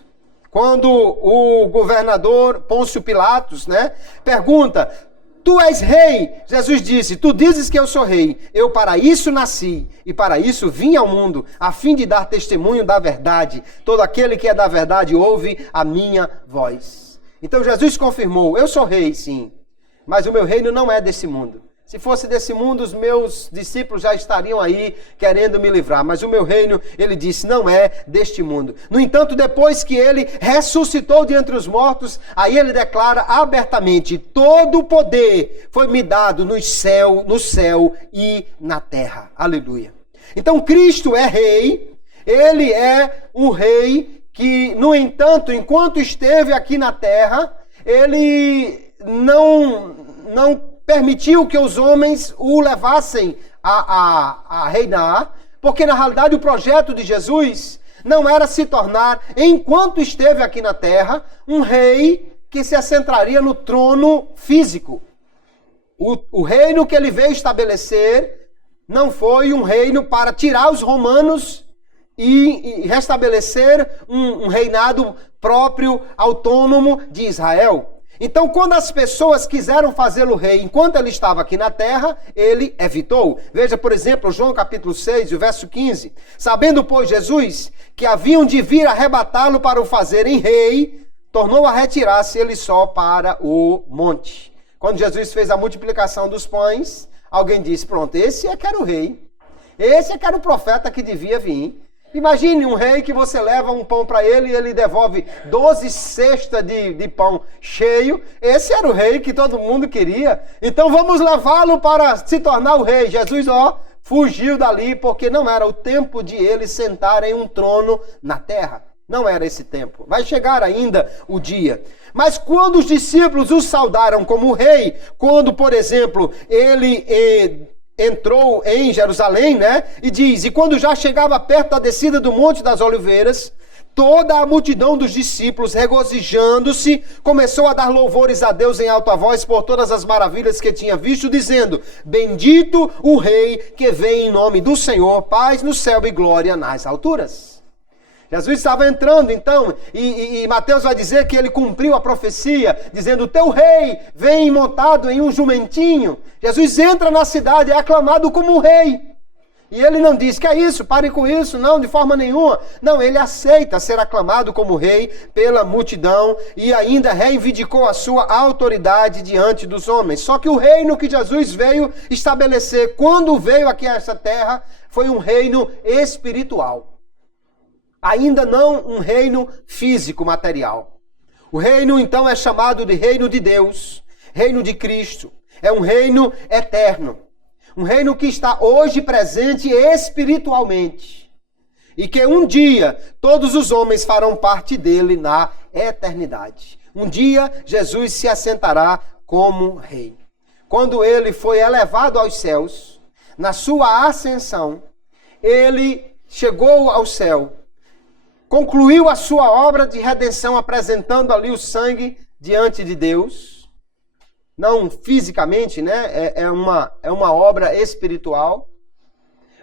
Quando o governador Pôncio Pilatos, pergunta: tu és rei? Jesus disse: tu dizes que eu sou rei. Eu para isso nasci e para isso vim ao mundo, a fim de dar testemunho da verdade. Todo aquele que é da verdade ouve a minha voz. Então Jesus confirmou: eu sou rei, sim, mas o meu reino não é desse mundo. Se fosse desse mundo, os meus discípulos já estariam aí querendo me livrar. Mas o meu reino, ele disse, não é deste mundo. No entanto, depois que ele ressuscitou de entre os mortos, aí ele declara abertamente: todo o poder foi me dado no céu e na terra. Aleluia. Então Cristo é rei, ele é um rei que, no entanto, enquanto esteve aqui na terra, ele não permitiu que os homens o levassem a reinar, porque na realidade o projeto de Jesus não era se tornar, enquanto esteve aqui na terra, um rei que se assentaria no trono físico. O reino que ele veio estabelecer não foi um reino para tirar os romanos e restabelecer um reinado próprio, autônomo de Israel. Então, quando as pessoas quiseram fazê-lo rei enquanto ele estava aqui na terra, ele evitou. Veja, por exemplo, João capítulo 6, o verso 15. Sabendo, pois, Jesus que haviam de vir arrebatá-lo para o fazerem rei, tornou a retirar-se ele só para o monte. Quando Jesus fez a multiplicação dos pães, alguém disse: pronto, esse é que era o rei. Esse é que era o profeta que devia vir. Imagine um rei que você leva um pão para ele e ele devolve 12 cestas de pão cheio. Esse era o rei que todo mundo queria. Então vamos levá-lo para se tornar o rei. Jesus, fugiu dali porque não era o tempo de ele sentar em um trono na terra. Não era esse tempo. Vai chegar ainda o dia. Mas quando os discípulos o saudaram como rei, quando, por exemplo, ele entrou em Jerusalém, e diz: e quando já chegava perto da descida do Monte das Oliveiras, toda a multidão dos discípulos, regozijando-se, começou a dar louvores a Deus em alta voz por todas as maravilhas que tinha visto, dizendo: bendito o Rei que vem em nome do Senhor, paz no céu e glória nas alturas. Jesus estava entrando, então, e Mateus vai dizer que ele cumpriu a profecia, dizendo: o teu rei vem montado em um jumentinho. Jesus entra na cidade, é aclamado como rei. E ele não diz: que é isso, pare com isso, não, de forma nenhuma. Não, ele aceita ser aclamado como rei pela multidão e ainda reivindicou a sua autoridade diante dos homens. Só que o reino que Jesus veio estabelecer, quando veio aqui a essa terra, foi um reino espiritual. Ainda não um reino físico, material. O reino, então, é chamado de reino de Deus, reino de Cristo. É um reino eterno. Um reino que está hoje presente espiritualmente. E que um dia todos os homens farão parte dele na eternidade. Um dia Jesus se assentará como rei. Quando ele foi elevado aos céus, na sua ascensão, ele chegou ao céu, concluiu a sua obra de redenção, apresentando ali o sangue diante de Deus. Não fisicamente, né? É uma obra espiritual.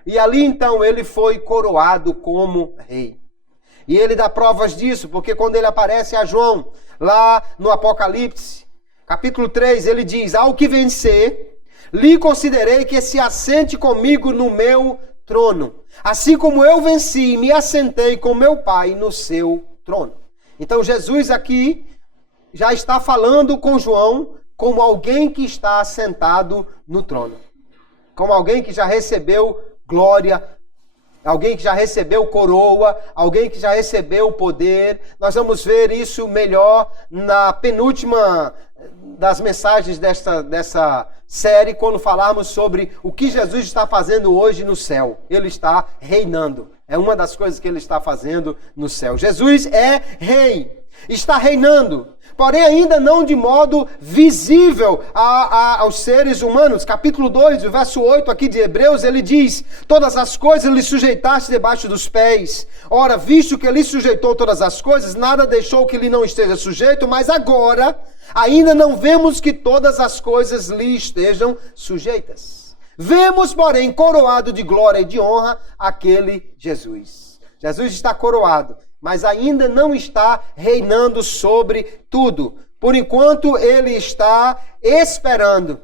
E ali então ele foi coroado como rei. E ele dá provas disso, porque quando ele aparece a João, lá no Apocalipse, capítulo 3, ele diz: ao que vencer, lhe considerei que se assente comigo no meu trono, assim como eu venci e me assentei com meu Pai no seu trono. Então Jesus aqui já está falando com João como alguém que está assentado no trono, como alguém que já recebeu glória, alguém que já recebeu coroa, alguém que já recebeu poder. Nós vamos ver isso melhor na penúltima das mensagens dessa série, quando falarmos sobre o que Jesus está fazendo hoje no céu. Ele está reinando. É uma das coisas que ele está fazendo no céu. Jesus é rei, está reinando, porém ainda não de modo visível aos seres humanos. Capítulo 2, o verso 8 aqui de Hebreus, ele diz: todas as coisas lhe sujeitaste debaixo dos pés. Ora, visto que ele sujeitou todas as coisas, nada deixou que lhe não esteja sujeito, mas agora ainda não vemos que todas as coisas lhe estejam sujeitas. Vemos, porém, coroado de glória e de honra aquele Jesus. Jesus está coroado, mas ainda não está reinando sobre tudo. Por enquanto, ele está esperando.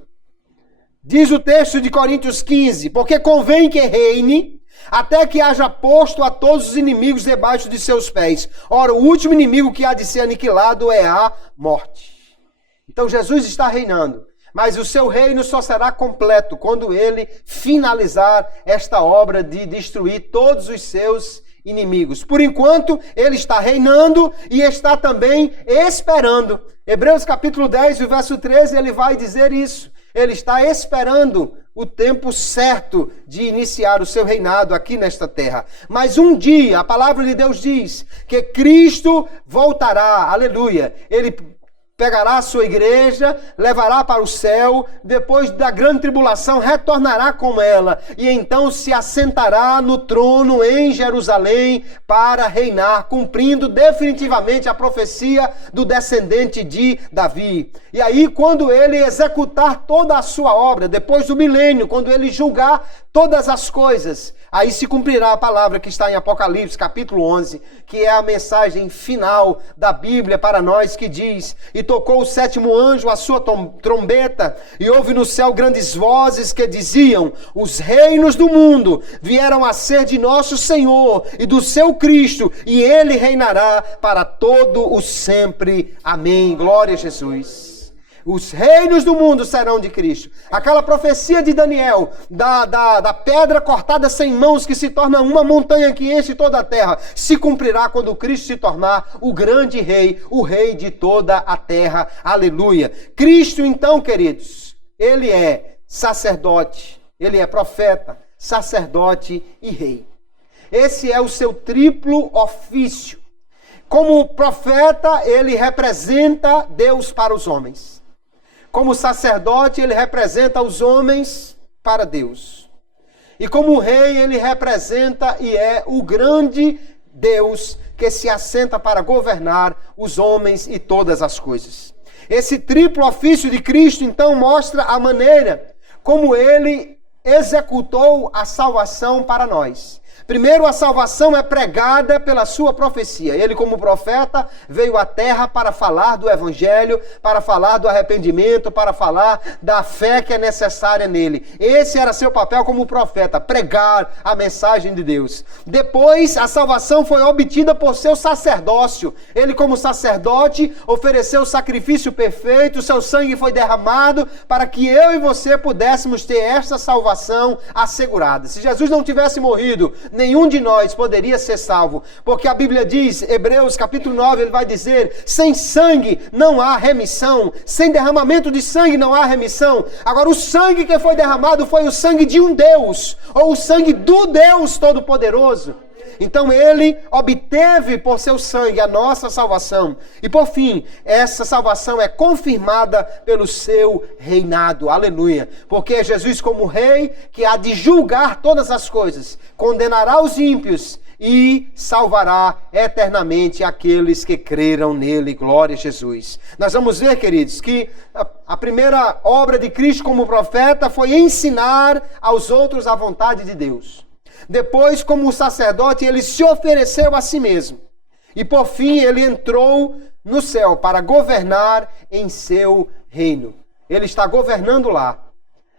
Diz o texto de Coríntios 15, porque convém que reine até que haja posto a todos os inimigos debaixo de seus pés. Ora, o último inimigo que há de ser aniquilado é a morte. Então Jesus está reinando, mas o seu reino só será completo quando ele finalizar esta obra de destruir todos os seus inimigos. Por enquanto, ele está reinando e está também esperando. Hebreus capítulo 10, o verso 13, ele vai dizer isso. Ele está esperando o tempo certo de iniciar o seu reinado aqui nesta terra. Mas um dia, a palavra de Deus diz que Cristo voltará, aleluia. Ele pegará a sua igreja, levará para o céu, depois da grande tribulação retornará com ela, e então se assentará no trono em Jerusalém para reinar, cumprindo definitivamente a profecia do descendente de Davi. E aí, quando ele executar toda a sua obra, depois do milênio, quando ele julgar todas as coisas, aí se cumprirá a palavra que está em Apocalipse, capítulo 11, que é a mensagem final da Bíblia para nós, que diz: e tocou o sétimo anjo a sua trombeta, e houve no céu grandes vozes que diziam: os reinos do mundo vieram a ser de nosso Senhor e do seu Cristo, e ele reinará para todo o sempre. Amém. Glória a Jesus. Os reinos do mundo serão de Cristo. Aquela profecia de Daniel, da pedra cortada sem mãos, que se torna uma montanha que enche toda a terra, se cumprirá quando Cristo se tornar o grande rei, o rei de toda a terra. Aleluia. Cristo, então, queridos, ele é sacerdote, ele é profeta, sacerdote e rei. Esse é o seu triplo ofício. Como profeta, ele representa Deus para os homens. Como sacerdote, ele representa os homens para Deus. E como rei, ele representa e é o grande Deus que se assenta para governar os homens e todas as coisas. Esse triplo ofício de Cristo, então, mostra a maneira como ele executou a salvação para nós. Primeiro, a salvação é pregada pela sua profecia. Ele, como profeta, veio à terra para falar do evangelho, para falar do arrependimento, para falar da fé que é necessária nele. Esse era seu papel como profeta, pregar a mensagem de Deus. Depois, a salvação foi obtida por seu sacerdócio. Ele, como sacerdote, ofereceu o sacrifício perfeito, seu sangue foi derramado para que eu e você pudéssemos ter esta salvação assegurada. Se Jesus não tivesse morrido, nenhum de nós poderia ser salvo, porque a Bíblia diz, Hebreus capítulo 9, ele vai dizer: sem sangue não há remissão, sem derramamento de sangue não há remissão. Agora, o sangue que foi derramado foi o sangue de um Deus, ou o sangue do Deus Todo-Poderoso. Então ele obteve por seu sangue a nossa salvação. E por fim, essa salvação é confirmada pelo seu reinado. Aleluia. Porque é Jesus como rei que há de julgar todas as coisas, condenará os ímpios e salvará eternamente aqueles que creram nele. Glória a Jesus. Nós vamos ver, queridos, que a primeira obra de Cristo como profeta foi ensinar aos outros a vontade de Deus. Depois, como sacerdote, ele se ofereceu a si mesmo. E por fim, ele entrou no céu para governar em seu reino. Ele está governando lá,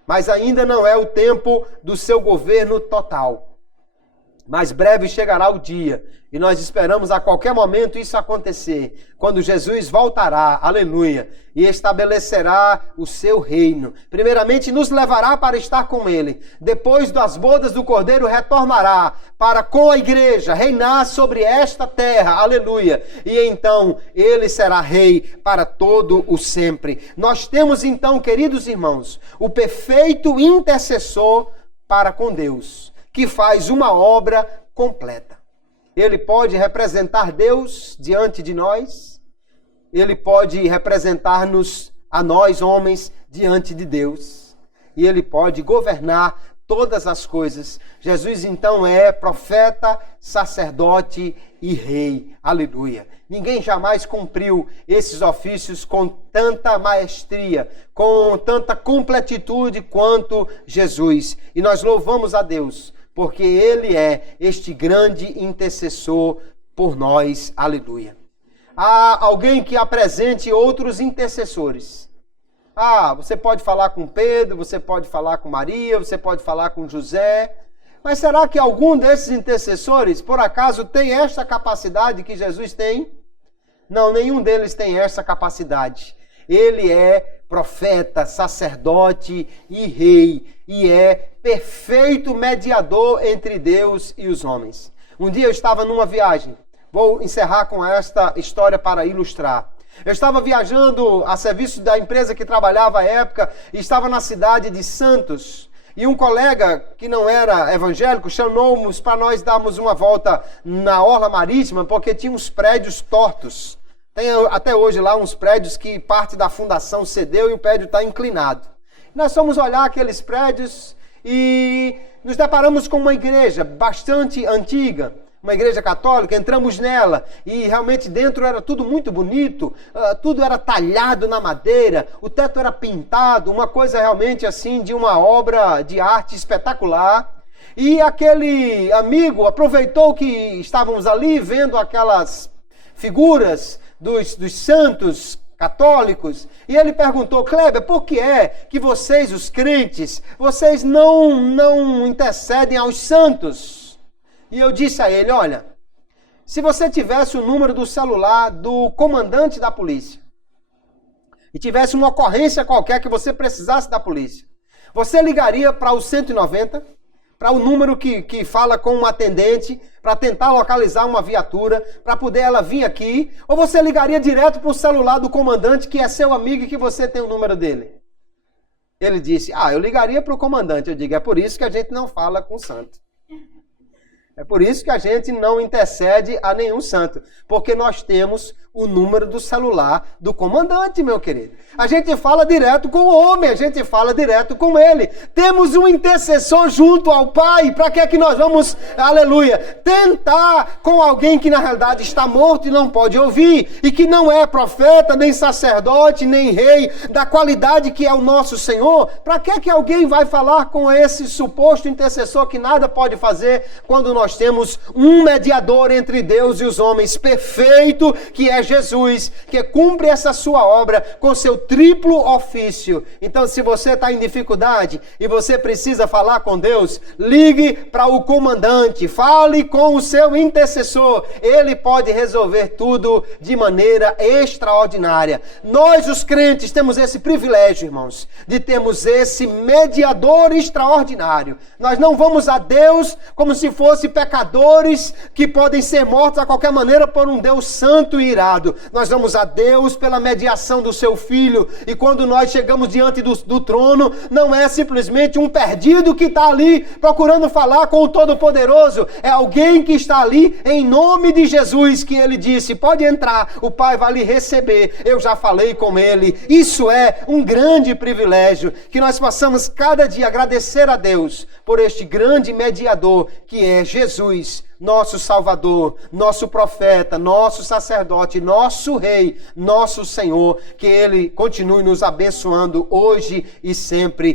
mas ainda não é o tempo do seu governo total. Mas breve chegará o dia, e nós esperamos a qualquer momento isso acontecer, quando Jesus voltará, aleluia, e estabelecerá o seu reino. Primeiramente nos levará para estar com ele, depois das bodas do Cordeiro retornará para com a igreja reinar sobre esta terra, aleluia, e então ele será rei para todo o sempre. Nós temos então, queridos irmãos, o perfeito intercessor para com Deus, que faz uma obra completa. Ele pode representar Deus diante de nós, ele pode representar-nos, a nós homens, diante de Deus, e ele pode governar todas as coisas. Jesus então é profeta, sacerdote e rei. Aleluia. Ninguém jamais cumpriu esses ofícios com tanta maestria, com tanta completitude quanto Jesus. E nós louvamos a Deus, porque ele é este grande intercessor por nós. Aleluia. Há alguém que apresente outros intercessores. Você pode falar com Pedro, você pode falar com Maria, você pode falar com José. Mas será que algum desses intercessores, por acaso, tem esta capacidade que Jesus tem? Não, nenhum deles tem essa capacidade. Ele é profeta, sacerdote e rei, e é perfeito mediador entre Deus e os homens. Um dia eu estava numa viagem, vou encerrar com esta história para ilustrar. Eu estava viajando a serviço da empresa que trabalhava à época, e estava na cidade de Santos, e um colega que não era evangélico chamou-nos para nós darmos uma volta na orla marítima, porque tinha uns prédios tortos. Tem até hoje lá uns prédios que parte da fundação cedeu e o prédio está inclinado. Nós fomos olhar aqueles prédios e nos deparamos com uma igreja bastante antiga, uma igreja católica. Entramos nela e realmente dentro era tudo muito bonito, tudo era talhado na madeira, o teto era pintado, uma coisa realmente assim de uma obra de arte espetacular. E aquele amigo aproveitou que estávamos ali vendo aquelas figuras dos santos católicos, e ele perguntou: Kleber, por que é que vocês, os crentes, vocês não intercedem aos santos? E eu disse a ele: olha, se você tivesse o número do celular do comandante da polícia, e tivesse uma ocorrência qualquer que você precisasse da polícia, você ligaria para o 190, para o número que fala com um atendente, para tentar localizar uma viatura, para poder ela vir aqui, ou você ligaria direto para o celular do comandante, que é seu amigo e que você tem o número dele? Ele disse: eu ligaria para o comandante. Eu digo: é por isso que a gente não fala com o santo. É por isso que a gente não intercede a nenhum santo, porque nós temos o número do celular do comandante, meu querido. A gente fala direto com o homem, a gente fala direto com ele. Temos um intercessor junto ao Pai. Para que é que nós vamos, aleluia, tentar com alguém que na realidade está morto e não pode ouvir, e que não é profeta, nem sacerdote, nem rei, da qualidade que é o nosso Senhor? Para que é que alguém vai falar com esse suposto intercessor que nada pode fazer, quando nós temos um mediador entre Deus e os homens, perfeito, que é Jesus, que cumpre essa sua obra com seu triplo ofício? Então, se você está em dificuldade e você precisa falar com Deus, ligue para o comandante, fale com o seu intercessor. Ele pode resolver tudo de maneira extraordinária. Nós, os crentes, temos esse privilégio, irmãos, de termos esse mediador extraordinário. Nós não vamos a Deus como se fossem pecadores que podem ser mortos a qualquer maneira por um Deus santo e irado. perdoado. Nós vamos a Deus pela mediação do seu Filho. E quando nós chegamos diante do trono, não é simplesmente um perdido que está ali procurando falar com o Todo-Poderoso. É alguém que está ali em nome de Jesus, que ele disse, pode entrar, o Pai vai lhe receber. Eu já falei com ele. Isso é um grande privilégio, que nós possamos cada dia agradecer a Deus por este grande mediador que é Jesus, nosso Salvador, nosso profeta, nosso sacerdote, nosso Rei, nosso Senhor, que Ele continue nos abençoando hoje e sempre.